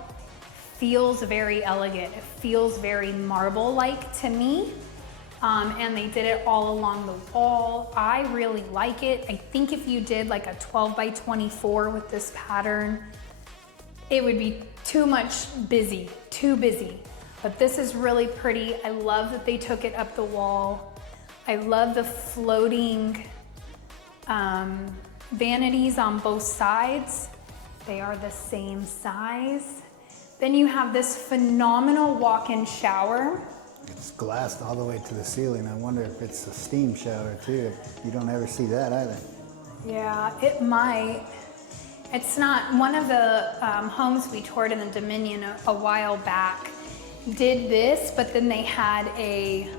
feels very elegant. It feels very marble-like to me, and they did it all along the wall. I really like it. I think if you did like a 12 by 24 with this pattern, it would be too busy, too busy. But this is really pretty. I love that they took it up the wall. I love the floating vanities on both sides. They are the same size. Then you have this phenomenal walk-in shower. It's glassed all the way to the ceiling. I wonder if it's a steam shower too. You don't ever see that either. Yeah, it might. It's not, one of the homes we toured in the Dominion a while back did this, but then they had a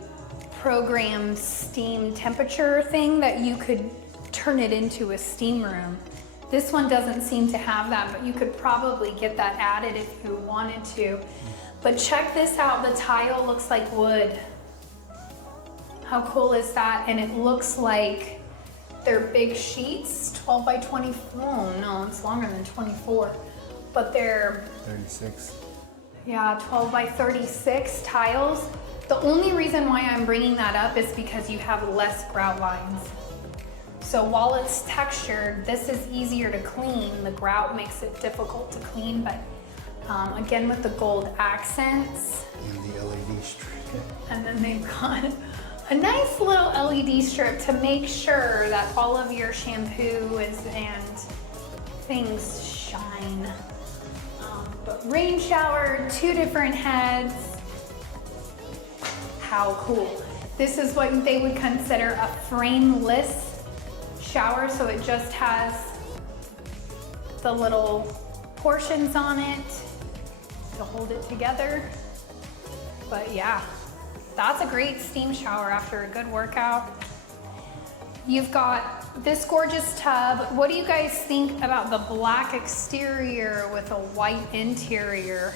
programmed steam temperature thing that you could turn it into a steam room. This one doesn't seem to have that, but you could probably get that added if you wanted to. But check this out, the tile looks like wood. How cool is that? And it looks like they're big sheets, 12 by 20, oh no, it's longer than 24, but they're 36. Yeah, 12 by 36 tiles. The only reason why I'm bringing that up is because you have less grout lines. So while it's textured, this is easier to clean. The grout makes it difficult to clean, but again with the gold accents. And the LED strip. And then they've got a nice little LED strip to make sure that all of your shampoo and things shine. But rain shower, 2 different heads. How cool. This is what they would consider a frameless shower, so it just has the little portions on it. to hold it together. But yeah, that's a great steam shower after a good workout. You've got this gorgeous tub. What do you guys think about the black exterior with a white interior?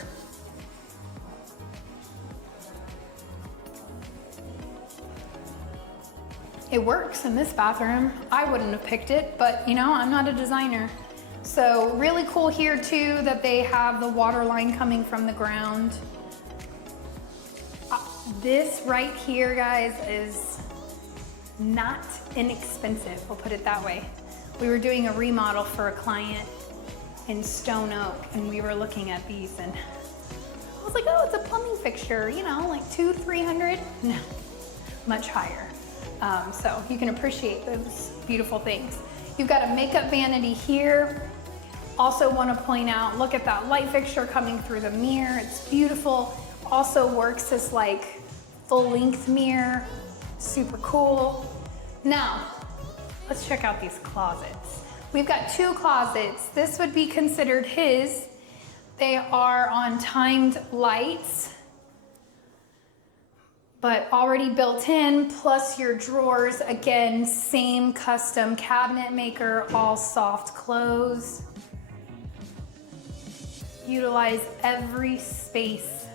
It works in this bathroom. I wouldn't have picked it, but you know, I'm not a designer. So really cool here too that they have the water line coming from the ground. This right here, guys, is not inexpensive, we'll put it that way. We were doing a remodel for a client in Stone Oak and we were looking at these and I was like, oh, it's a plumbing fixture, you know, like $200-300. No, much higher. So you can appreciate those beautiful things. You've got a makeup vanity here. Also want to point out, look at that light fixture coming through the mirror. It's beautiful. Also works as like full length mirror. Super cool. Now, let's check out these closets. We've got 2 closets. This would be considered his. They are on timed lights, but already built in, plus your drawers. Again, same custom cabinet maker, all soft close. Utilize every space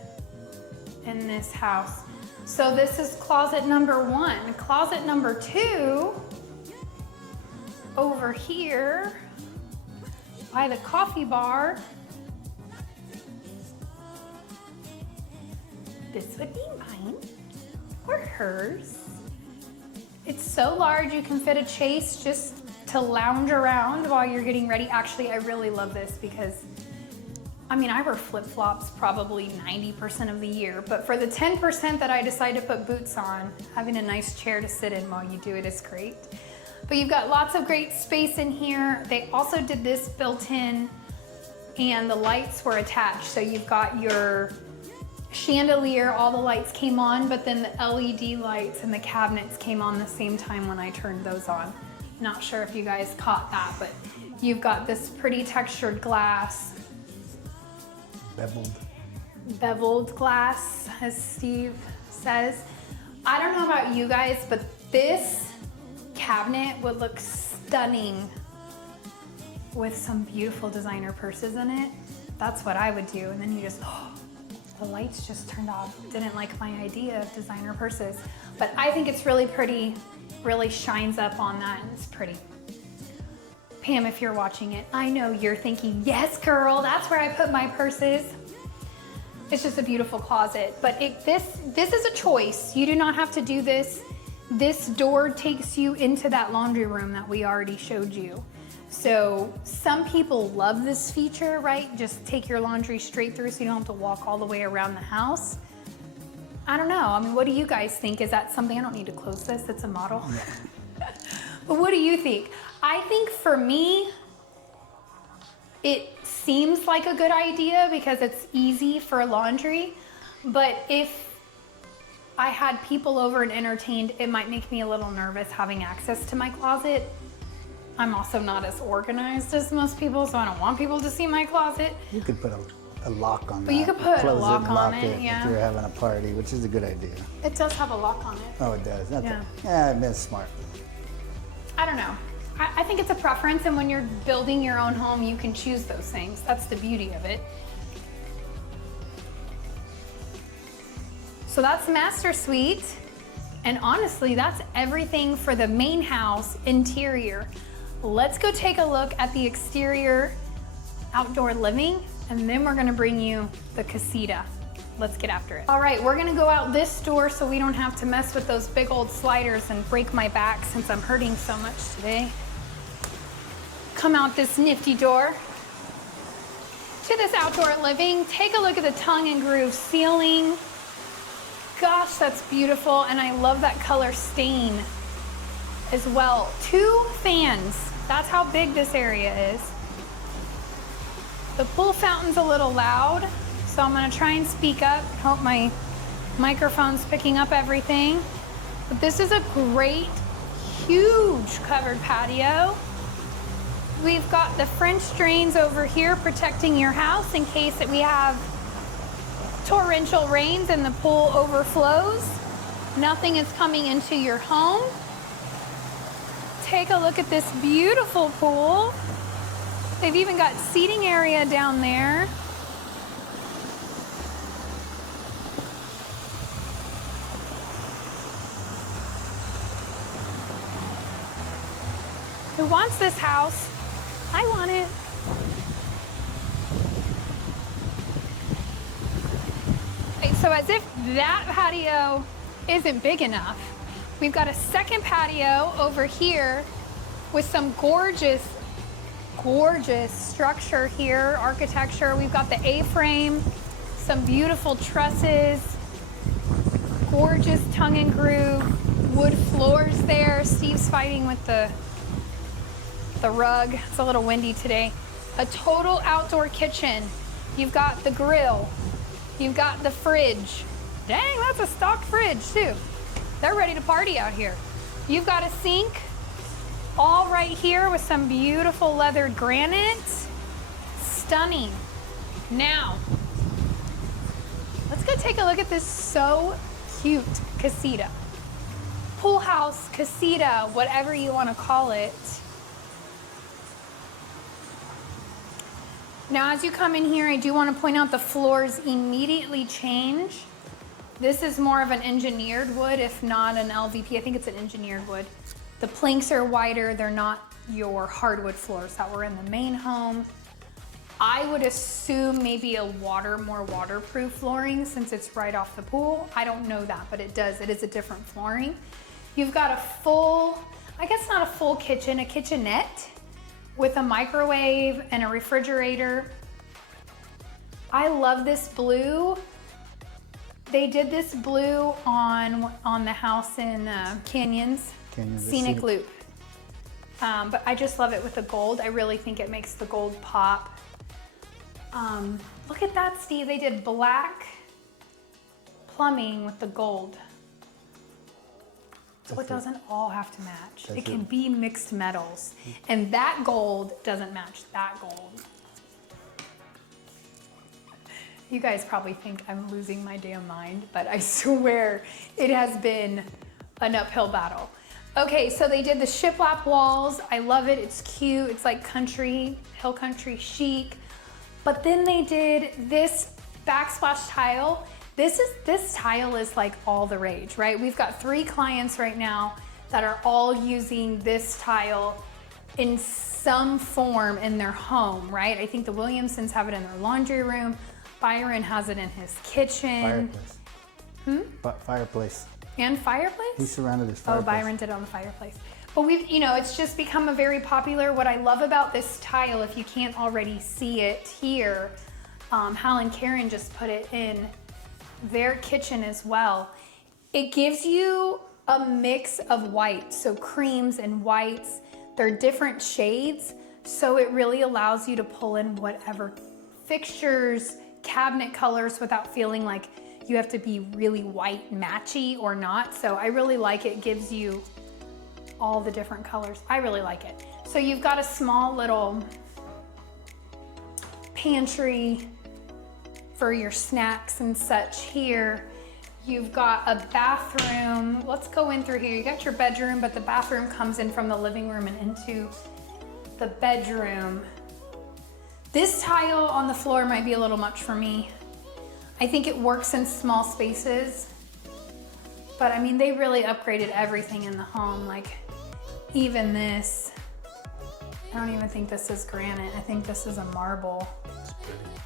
in this house. So this is closet number 1. Closet number 2, over here by the coffee bar. This would be mine. Or hers. It's so large you can fit a chase just to lounge around while you're getting ready. Actually, I really love this because, I mean, I wear flip-flops probably 90% of the year, but for the 10% that I decide to put boots on, having a nice chair to sit in while you do it is great. But you've got lots of great space in here. They also did this built in and the lights were attached. So you've got your chandelier, all the lights came on, but then the LED lights and the cabinets came on the same time when I turned those on. Not sure if you guys caught that, but you've got this pretty textured glass. Beveled glass, as Steve says. I don't know about you guys, but this cabinet would look stunning with some beautiful designer purses in it. That's what I would do. And then you just, oh, the lights just turned off. Didn't like my idea of designer purses, but I think it's really pretty, really shines up on that and it's pretty. Pam, if you're watching it, I know you're thinking, yes, girl, that's where I put my purses. It's just a beautiful closet, but this is a choice. You do not have to do this. This door takes you into that laundry room that we already showed you. So some people love this feature, right? Just take your laundry straight through so you don't have to walk all the way around the house. I don't know. I mean, what do you guys think? Is that something? I don't need to close this. It's a model. Yeah. But what do you think? I think for me, it seems like a good idea because it's easy for laundry. But if I had people over and entertained, it might make me a little nervous having access to my closet. I'm also not as organized as most people, so I don't want people to see my closet. You could put a lock on that. But you could put a lock on it, yeah. If you're having a party, which is a good idea. It does have a lock on it. Oh, it does? Okay. Yeah. Yeah, that's smart. I don't know. I think it's a preference, and when you're building your own home, you can choose those things. That's the beauty of it. So that's master suite, and honestly, that's everything for the main house interior. Let's go take a look at the exterior outdoor living, and then we're gonna bring you the casita. Let's get after it. All right, we're gonna go out this door so we don't have to mess with those big old sliders and break my back since I'm hurting so much today. Come out this nifty door to this outdoor living. Take a look at the tongue and groove ceiling. Gosh, that's beautiful, and I love that color stain as well. 2 fans, that's how big this area is. The pool fountain's a little loud, so I'm gonna try and speak up. Hope my microphone's picking up everything. But this is a great, huge covered patio. We've got the French drains over here protecting your house in case that we have torrential rains and the pool overflows, nothing is coming into your home. Take a look at this beautiful pool. They've even got seating area down there. Who wants this house? I want it. Okay, so as if that patio isn't big enough, we've got a second patio over here with some gorgeous structure here, architecture. We've got the A-frame, some beautiful trusses, gorgeous tongue and groove, wood floors there. Steve's fighting with the rug. It's a little windy today. A total outdoor kitchen. You've got the grill. You've got the fridge. Dang, that's a stocked fridge too. They're ready to party out here. You've got a sink all right here with some beautiful leathered granite. Stunning. Now, let's go take a look at this so cute casita. Pool house, casita, whatever you want to call it. Now, as you come in here, I do want to point out the floors immediately change. This is more of an engineered wood, if not an LVP. I think it's an engineered wood. The planks are wider. They're not your hardwood floors that were in the main home. I would assume maybe more waterproof flooring since it's right off the pool. I don't know that, but it is a different flooring. You've got a full, I guess not a full kitchen, a kitchenette with a microwave and a refrigerator. I love this blue. They did this blue on the house in Canyons Scenic Loop. But I just love it with the gold. I really think it makes the gold pop. Look at that, Steve. They did black plumbing with the gold. So it doesn't all have to match. It can be mixed metals. And that gold doesn't match that gold. You guys probably think I'm losing my damn mind, but I swear it has been an uphill battle. Okay, so they did the shiplap walls. I love it, it's cute. It's like country, hill country chic. But then they did this backsplash tile. This tile is like all the rage, right? We've got 3 clients right now that are all using this tile in some form in their home, right? I think the Williamsons have it in their laundry room. Byron has it in his kitchen. Fireplace. Fireplace. And fireplace? He surrounded his fireplace. Oh, Byron did it on the fireplace. But it's just become a very popular, what I love about this tile, if you can't already see it here, Hal and Karen just put it in their kitchen as well. It gives you a mix of white, so creams and whites. They're different shades, so it really allows you to pull in whatever fixtures, cabinet colors without feeling like you have to be really white matchy or not. So I really like it. It gives you all the different colors. I really like it. So you've got a small little pantry for your snacks and such here. You've got a bathroom. Let's go in through here. You got your bedroom, but the bathroom comes in from the living room and into the bedroom. This tile on the floor might be a little much for me. I think it works in small spaces, but I mean, they really upgraded everything in the home. Like even this, I don't even think this is granite. I think this is a marble.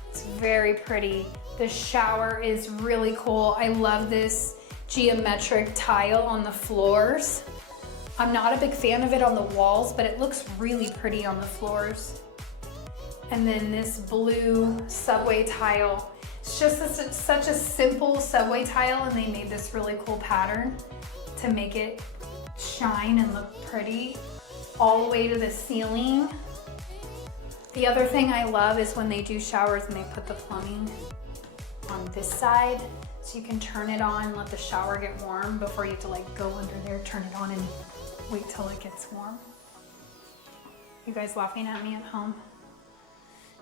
It's very pretty. The shower is really cool. I love this geometric tile on the floors. I'm not a big fan of it on the walls, but it looks really pretty on the floors. And then this blue subway tile. It's just such a simple subway tile, and they made this really cool pattern to make it shine and look pretty all the way to the ceiling. The other thing I love is when they do showers and they put the plumbing on this side, so you can turn it on, let the shower get warm before you have to like go under there, turn it on and wait till it gets warm. You guys laughing at me at home?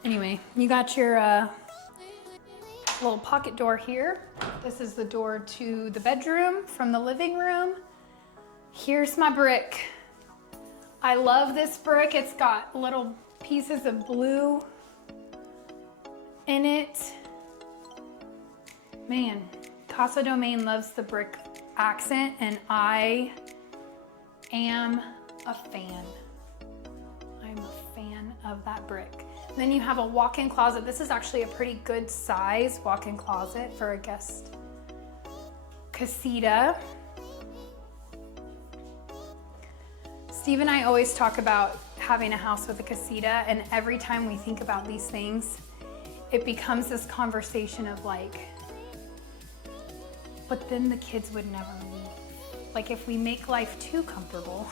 Anyway, you got your little pocket door here. This is the door to the bedroom from the living room. Here's my brick. I love this brick. It's got little pieces of blue in it. Man, Casa Domain loves the brick accent, and I am a fan. I'm a fan of that brick. Then you have a walk-in closet. This is actually a pretty good size walk-in closet for a guest casita. Steve and I always talk about having a house with a casita, and every time we think about these things, it becomes this conversation of like, but then the kids would never leave. Like if we make life too comfortable.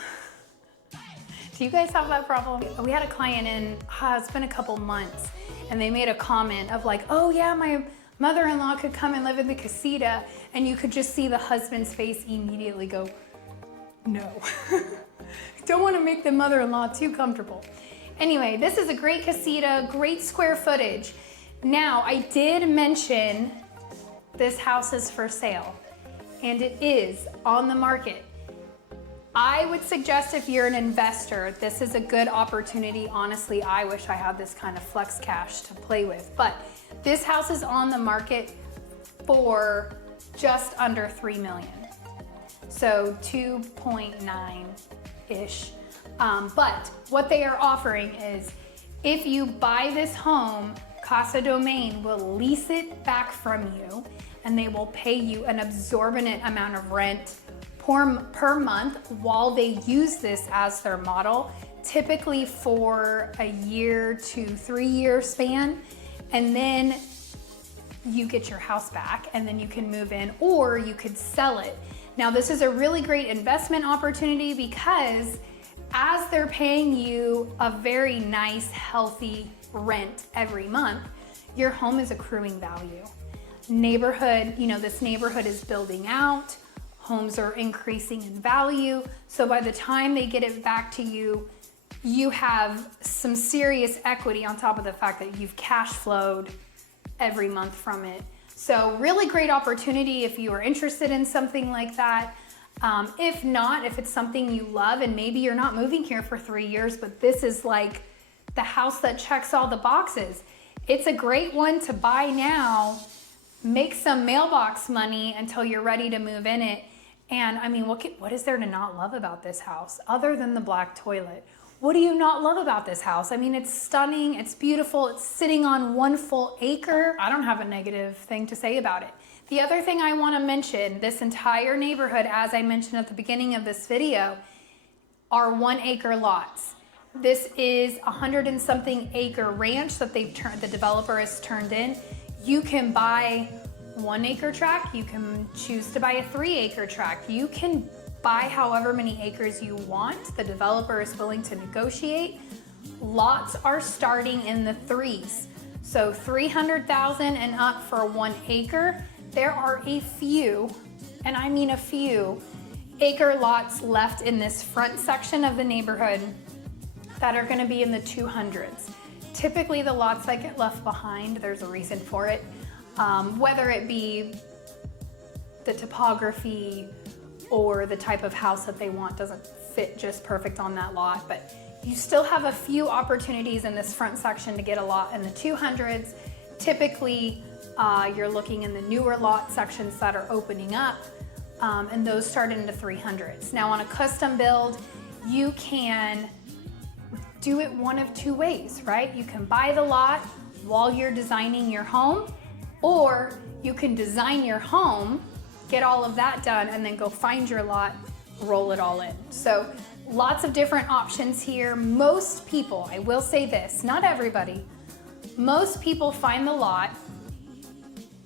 Do you guys have that problem? We had a client in, it's been a couple months, and they made a comment of like, oh yeah, my mother-in-law could come and live in the casita, and you could just see the husband's face immediately go, no. Don't want to make the mother-in-law too comfortable. Anyway, this is a great casita, great square footage. Now, I did mention this house is for sale, and it is on the market. I would suggest if you're an investor, this is a good opportunity. Honestly, I wish I had this kind of flex cash to play with, but this house is on the market for just under 3 million. So 2.9-ish. But what they are offering is if you buy this home, Casa Domain will lease it back from you, and they will pay you an exorbitant amount of rent per month while they use this as their model, typically for a year to 3 year span. And then you get your house back, and then you can move in, or you could sell it. Now, this is a really great investment opportunity because as they're paying you a very nice, healthy rent every month, your home is accruing value. Neighborhood, this neighborhood is building out, homes are increasing in value. So by the time they get it back to you, you have some serious equity on top of the fact that you've cash flowed every month from it. So really great opportunity if you are interested in something like that. If not, if it's something you love and maybe you're not moving here for 3 years, but this is like the house that checks all the boxes, it's a great one to buy now, make some mailbox money until you're ready to move in it. And I mean, what is there to not love about this house other than the black toilet? What do you not love about this house? I mean, it's stunning, it's beautiful, it's sitting on 1 full acre. I don't have a negative thing to say about it. The other thing I want to mention, this entire neighborhood, as I mentioned at the beginning of this video, are 1 acre lots. This is 100 and something acre ranch that the developer has turned in. You can buy 1 acre tract, you can choose to buy a 3 acre tract. You can buy however many acres you want. The developer is willing to negotiate. Lots are starting in the 3s. So 300,000 and up for 1 acre. There are a few, and I mean a few, acre lots left in this front section of the neighborhood that are gonna be in the 200s. Typically the lots that get left behind, there's a reason for it. Whether it be the topography or the type of house that they want doesn't fit just perfect on that lot, but you still have a few opportunities in this front section to get a lot in the 200s. Typically, you're looking in the newer lot sections that are opening up, and those start into 300s. Now on a custom build, you can do it one of 2 ways, right? You can buy the lot while you're designing your home, or you can design your home, get all of that done, and then go find your lot, roll it all in. So lots of different options here. Most people, I will say this, not everybody, most people find the lot,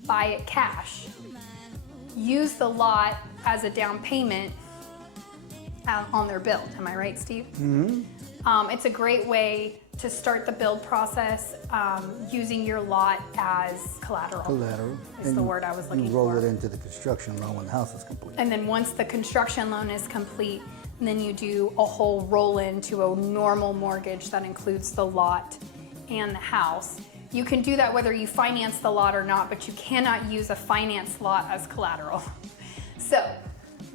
buy it cash, use the lot as a down payment on their build. Am I right, Steve? Mm-hmm. It's a great way to start the build process using your lot as collateral. Collateral. Is the word I was looking for. You roll it into the construction loan when the house is complete. And then once the construction loan is complete, then you do a whole roll into a normal mortgage that includes the lot and the house. You can do that whether you finance the lot or not, but you cannot use a financed lot as collateral. So,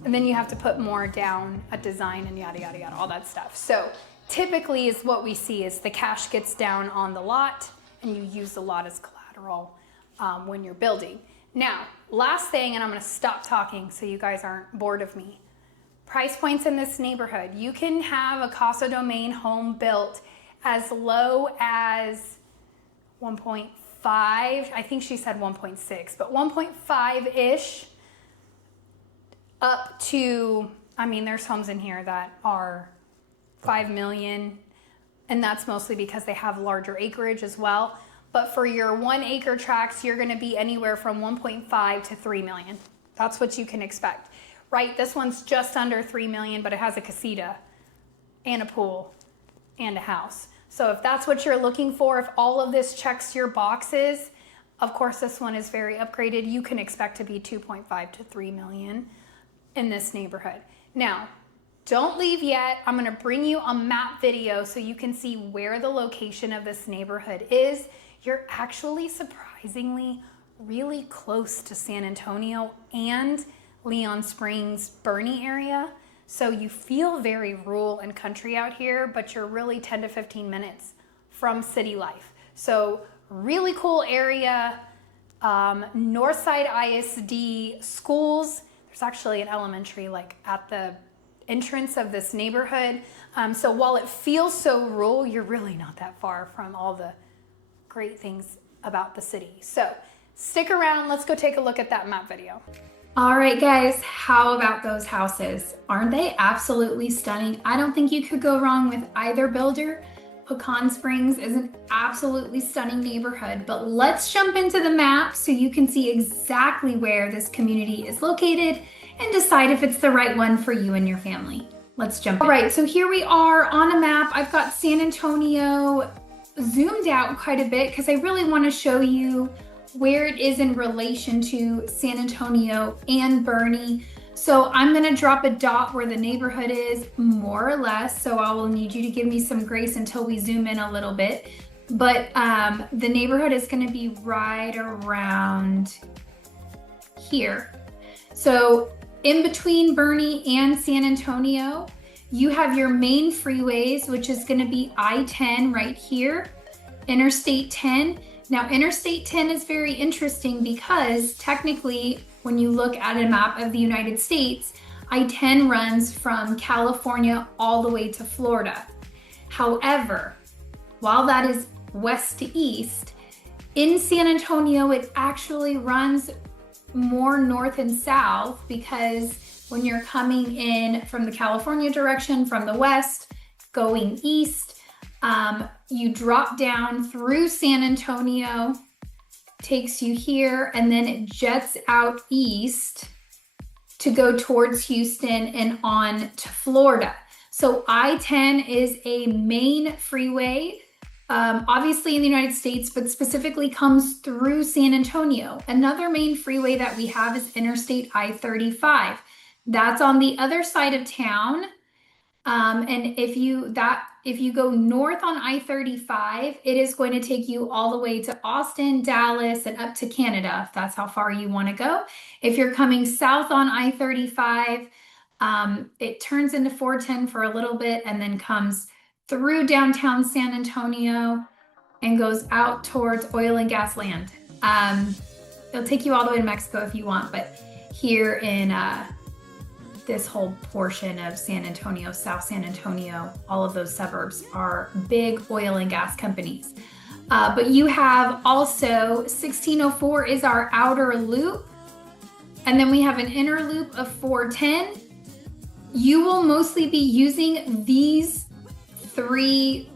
and then you have to put more down, a design and yada, yada, yada, all that stuff. So typically is what we see is the cash gets down on the lot and you use the lot as collateral when you're building. Now, last thing, and I'm gonna stop talking so you guys aren't bored of me. Price points in this neighborhood. You can have a Casa Domain home built as low as 1.5, I think she said 1.6, but 1.5-ish up to, I mean, there's homes in here that are 5 million, and that's mostly because they have larger acreage as well. But for your 1 acre tracts, you're gonna be anywhere from 1.5 to 3 million. That's what you can expect, right? This one's just under 3 million, but it has a casita and a pool and a house. So if that's what you're looking for, if all of this checks your boxes, of course this one is very upgraded. You can expect to be 2.5 to 3 million in this neighborhood. Now, don't leave yet. I'm gonna bring you a map video so you can see where the location of this neighborhood is. You're actually surprisingly really close to San Antonio and Leon Springs, Boerne area. So you feel very rural and country out here, but you're really 10 to 15 minutes from city life. So really cool area. Northside ISD schools. There's actually an elementary like at the entrance of this neighborhood. So while it feels so rural, you're really not that far from all the great things about the city. So stick around, let's go take a look at that map video. All right, guys, how about those houses? Aren't they absolutely stunning? I don't think you could go wrong with either builder. Pecan Springs is an absolutely stunning neighborhood, but let's jump into the map so you can see exactly where this community is located and decide if it's the right one for you and your family. Let's jump in. All right, so here we are on a map. I've got San Antonio zoomed out quite a bit because I really want to show you where it is in relation to San Antonio and Boerne. So I'm gonna drop a dot where the neighborhood is, more or less, so I will need you to give me some grace until we zoom in a little bit. But the neighborhood is gonna be right around here. So in between Boerne and San Antonio, you have your main freeways, which is gonna be I-10 right here, Interstate 10. Now, Interstate 10 is very interesting because technically, when you look at a map of the United States, I-10 runs from California all the way to Florida. However, while that is west to east, in San Antonio, it actually runs more north and south because when you're coming in from the California direction from the west, going east, you drop down through San Antonio, takes you here, and then it jets out east to go towards Houston and on to Florida. So I-10 is a main freeway, obviously in the United States, but specifically comes through San Antonio. Another main freeway that we have is Interstate I-35. That's on the other side of town. And if you go north on I-35, it is going to take you all the way to Austin, Dallas, and up to Canada, if that's how far you want to go. If you're coming south on I-35, it turns into 410 for a little bit and then comes through downtown San Antonio and goes out towards oil and gas land. It'll take you all the way to Mexico if you want, but here in this whole portion of San Antonio, South San Antonio, all of those suburbs are big oil and gas companies. But you have also 1604 is our outer loop. And then we have an inner loop of 410. You will mostly be using these three,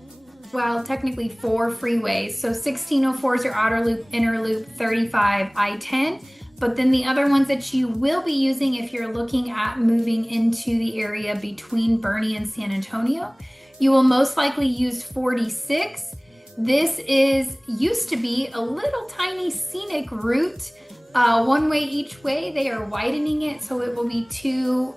well, technically 4 freeways. So 1604 is your outer loop, inner loop, 35, I-10. But then the other ones that you will be using if you're looking at moving into the area between Boerne and San Antonio, you will most likely use 46. This used to be a little tiny scenic route, one way each way. They are widening it, so it will be 2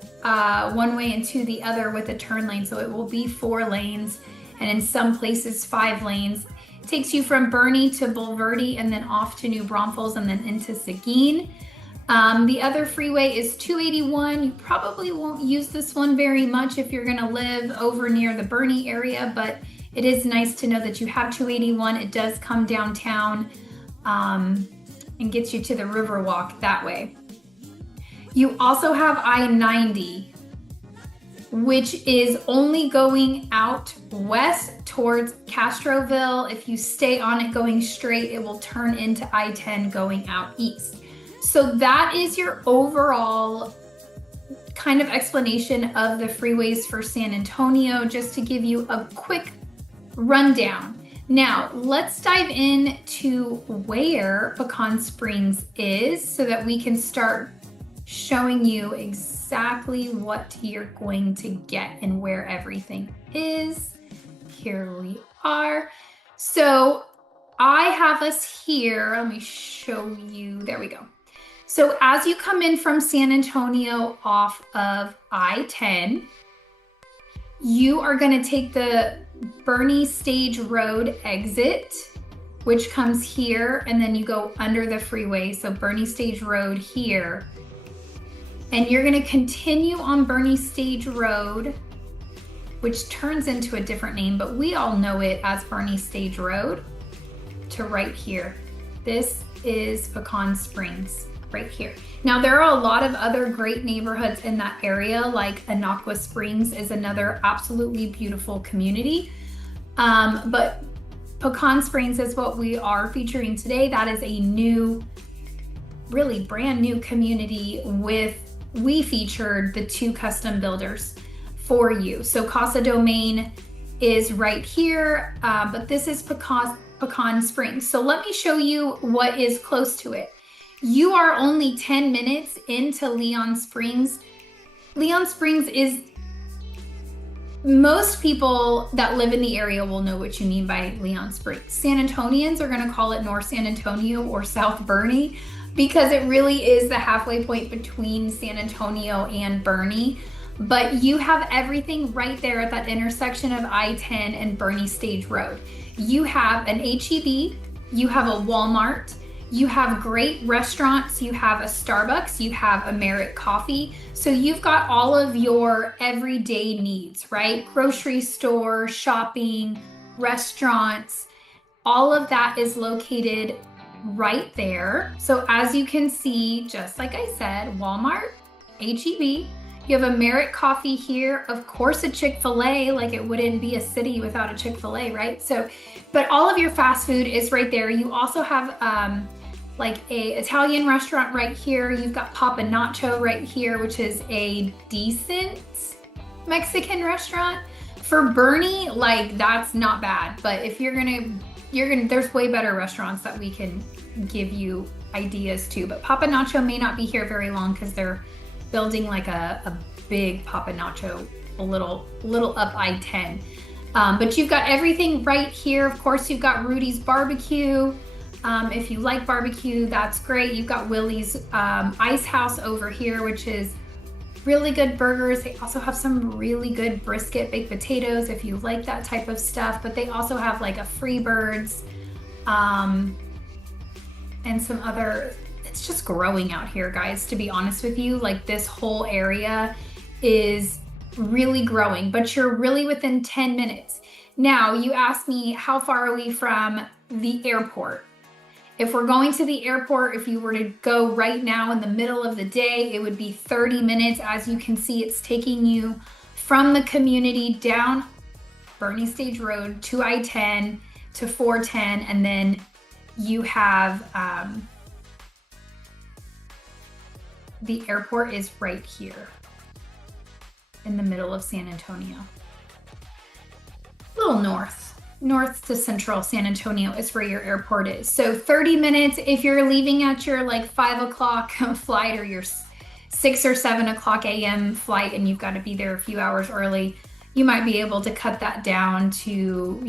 one way and 2 the other with a turn lane. So it will be 4 lanes, and in some places 5 lanes. It takes you from Boerne to Bulverde and then off to New Braunfels and then into Seguin. The other freeway is 281. You probably won't use this one very much if you're gonna live over near the Boerne area, but it is nice to know that you have 281. It does come downtown and gets you to the Riverwalk that way. You also have I-90, which is only going out west towards Castroville. If you stay on it going straight, it will turn into I-10 going out east. So that is your overall kind of explanation of the freeways for San Antonio, just to give you a quick rundown. Now, let's dive into where Pecan Springs is so that we can start showing you exactly what you're going to get and where everything is. Here we are. So I have us here. Let me show you. There we go. So as you come in from San Antonio off of I-10, you are going to take the Boerne Stage Road exit, which comes here, and then you go under the freeway. So Boerne Stage Road here. And you're going to continue on Boerne Stage Road, which turns into a different name, but we all know it as Boerne Stage Road, to right here. This is Pecan Springs right here. Now, there are a lot of other great neighborhoods in that area, like Inagua Springs is another absolutely beautiful community. But Pecan Springs is what we are featuring today. That is a new, really brand new community we featured the 2 custom builders for you. So Casa Domain is right here, but this is Pecan Springs. So let me show you what is close to it. You are only 10 minutes into Leon Springs. Leon Springs is, most people that live in the area will know what you mean by Leon Springs. San Antonians are gonna call it North San Antonio or South Boerne, because it really is the halfway point between San Antonio and Boerne. But you have everything right there at that intersection of I-10 and Boerne Stage Road. You have an H-E-B, you have a Walmart, you have great restaurants, you have a Starbucks, you have a Merit Coffee. So you've got all of your everyday needs, right? Grocery store, shopping, restaurants, all of that is located right there. So as you can see, just like I said, Walmart, H-E-B, you have a Merit Coffee here, of course a Chick-fil-A, like it wouldn't be a city without a Chick-fil-A, right? So, but all of your fast food is right there. You also have like a Italian restaurant right here. You've got Papa Nacho right here, which is a decent Mexican restaurant. For Boerne, like that's not bad, but if you're gonna, there's way better restaurants that we can give you ideas to, but Papa Nacho may not be here very long because they're building like a big Papa Nacho a little up I-10. But you've got everything right here. Of course, you've got Rudy's Barbecue. If you like barbecue, that's great. You've got Willie's Ice House over here, which is really good burgers. They also have some really good brisket baked potatoes if you like that type of stuff, but they also have like a Freebirds and some other, it's just growing out here, guys, to be honest with you. Like this whole area is really growing, but you're really within 10 minutes. Now, you asked me, how far are we from the airport? If we're going to the airport, if you were to go right now in the middle of the day, it would be 30 minutes. As you can see, it's taking you from the community down Boerne Stage Road to I-10 to 410, and then you have the airport is right here in the middle of San Antonio. A little north to central San Antonio is where your airport is. So 30 minutes if you're leaving at your like 5 o'clock flight or your 6 or 7 o'clock a.m. flight and you've got to be there a few hours early, you might be able to cut that down to,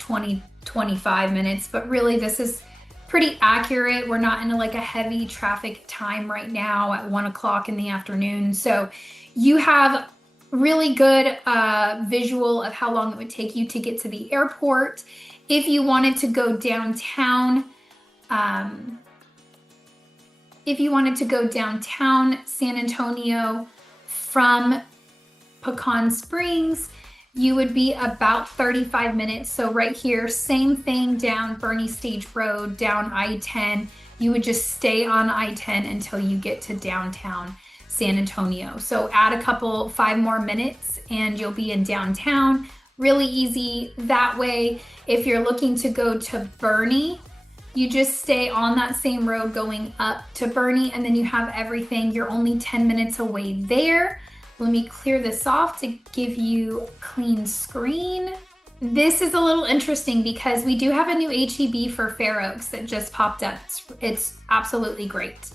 20, 25 minutes. But really this is pretty accurate. We're not in like a heavy traffic time right now at 1 o'clock in the afternoon. So you have really good visual of how long it would take you to get to the airport. If you wanted to go downtown, San Antonio from Pecan Springs, you would be about 35 minutes. So right here, same thing down Boerne Stage Road, down I-10. You would just stay on I-10 until you get to downtown San Antonio. So add a couple, 5 more minutes and you'll be in downtown. Really easy that way. If you're looking to go to Boerne, you just stay on that same road going up to Boerne and then you have everything. You're only 10 minutes away there. Let me clear this off to give you a clean screen. This is a little interesting because we do have a new HEB for Fair Oaks that just popped up. It's absolutely great.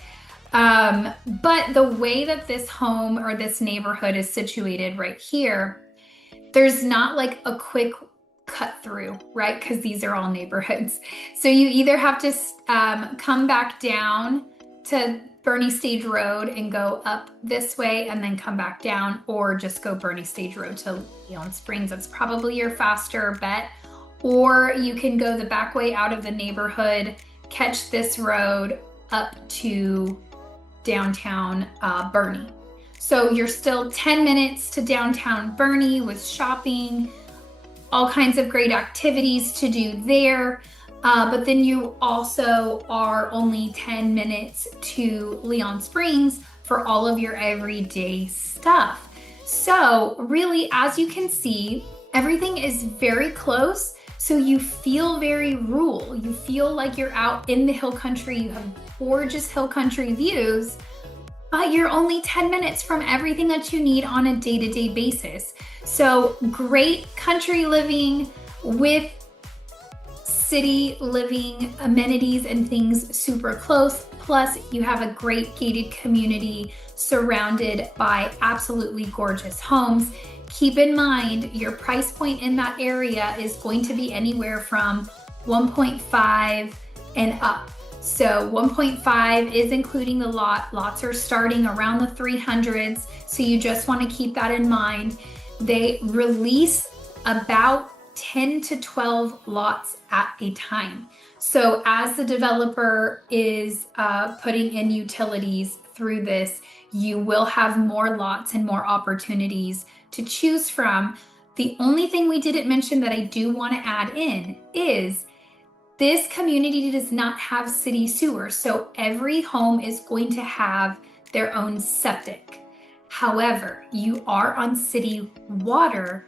But the way that this home or this neighborhood is situated right here, there's not like a quick cut through, right? Because these are all neighborhoods. So you either have to come back down to Boerne Stage Road and go up this way and then come back down, or just go Boerne Stage Road to Leon Springs. That's probably your faster bet. Or you can go the back way out of the neighborhood, catch this road up to downtown Boerne. So you're still 10 minutes to downtown Boerne with shopping, all kinds of great activities to do there. But then you also are only 10 minutes to Leon Springs for all of your everyday stuff. So really, as you can see, everything is very close. So you feel very rural. You feel like you're out in the hill country. You have gorgeous hill country views, but you're only 10 minutes from everything that you need on a day-to-day basis. So great country living with city living amenities and things super close. Plus you have a great gated community surrounded by absolutely gorgeous homes. Keep in mind your price point in that area is going to be anywhere from 1.5 and up. So 1.5 is including the lot. Lots are starting around the 300s. So you just want to keep that in mind. They release about 10 to 12 lots at a time. So as the developer is putting in utilities through this, you will have more lots and more opportunities to choose from. The only thing we didn't mention that I do want to add in is this community does not have city sewer. So every home is going to have their own septic. However, you are on city water,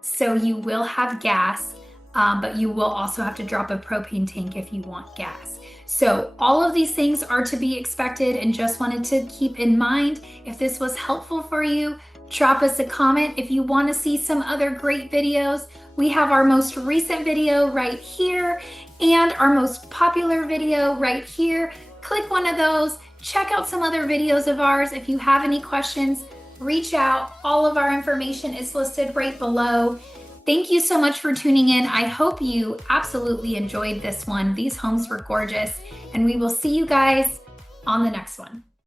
so you will have gas, but you will also have to drop a propane tank if you want gas. So all of these things are to be expected, and just wanted to keep in mind. If this was helpful for you, drop us a comment. If you want to see some other great videos, we have our most recent video right here and our most popular video right here. Click one of those, check out some other videos of ours. If you have any questions, reach out. All of our information is listed right below. Thank you so much for tuning in. I hope you absolutely enjoyed this one. These homes were gorgeous, and we will see you guys on the next one.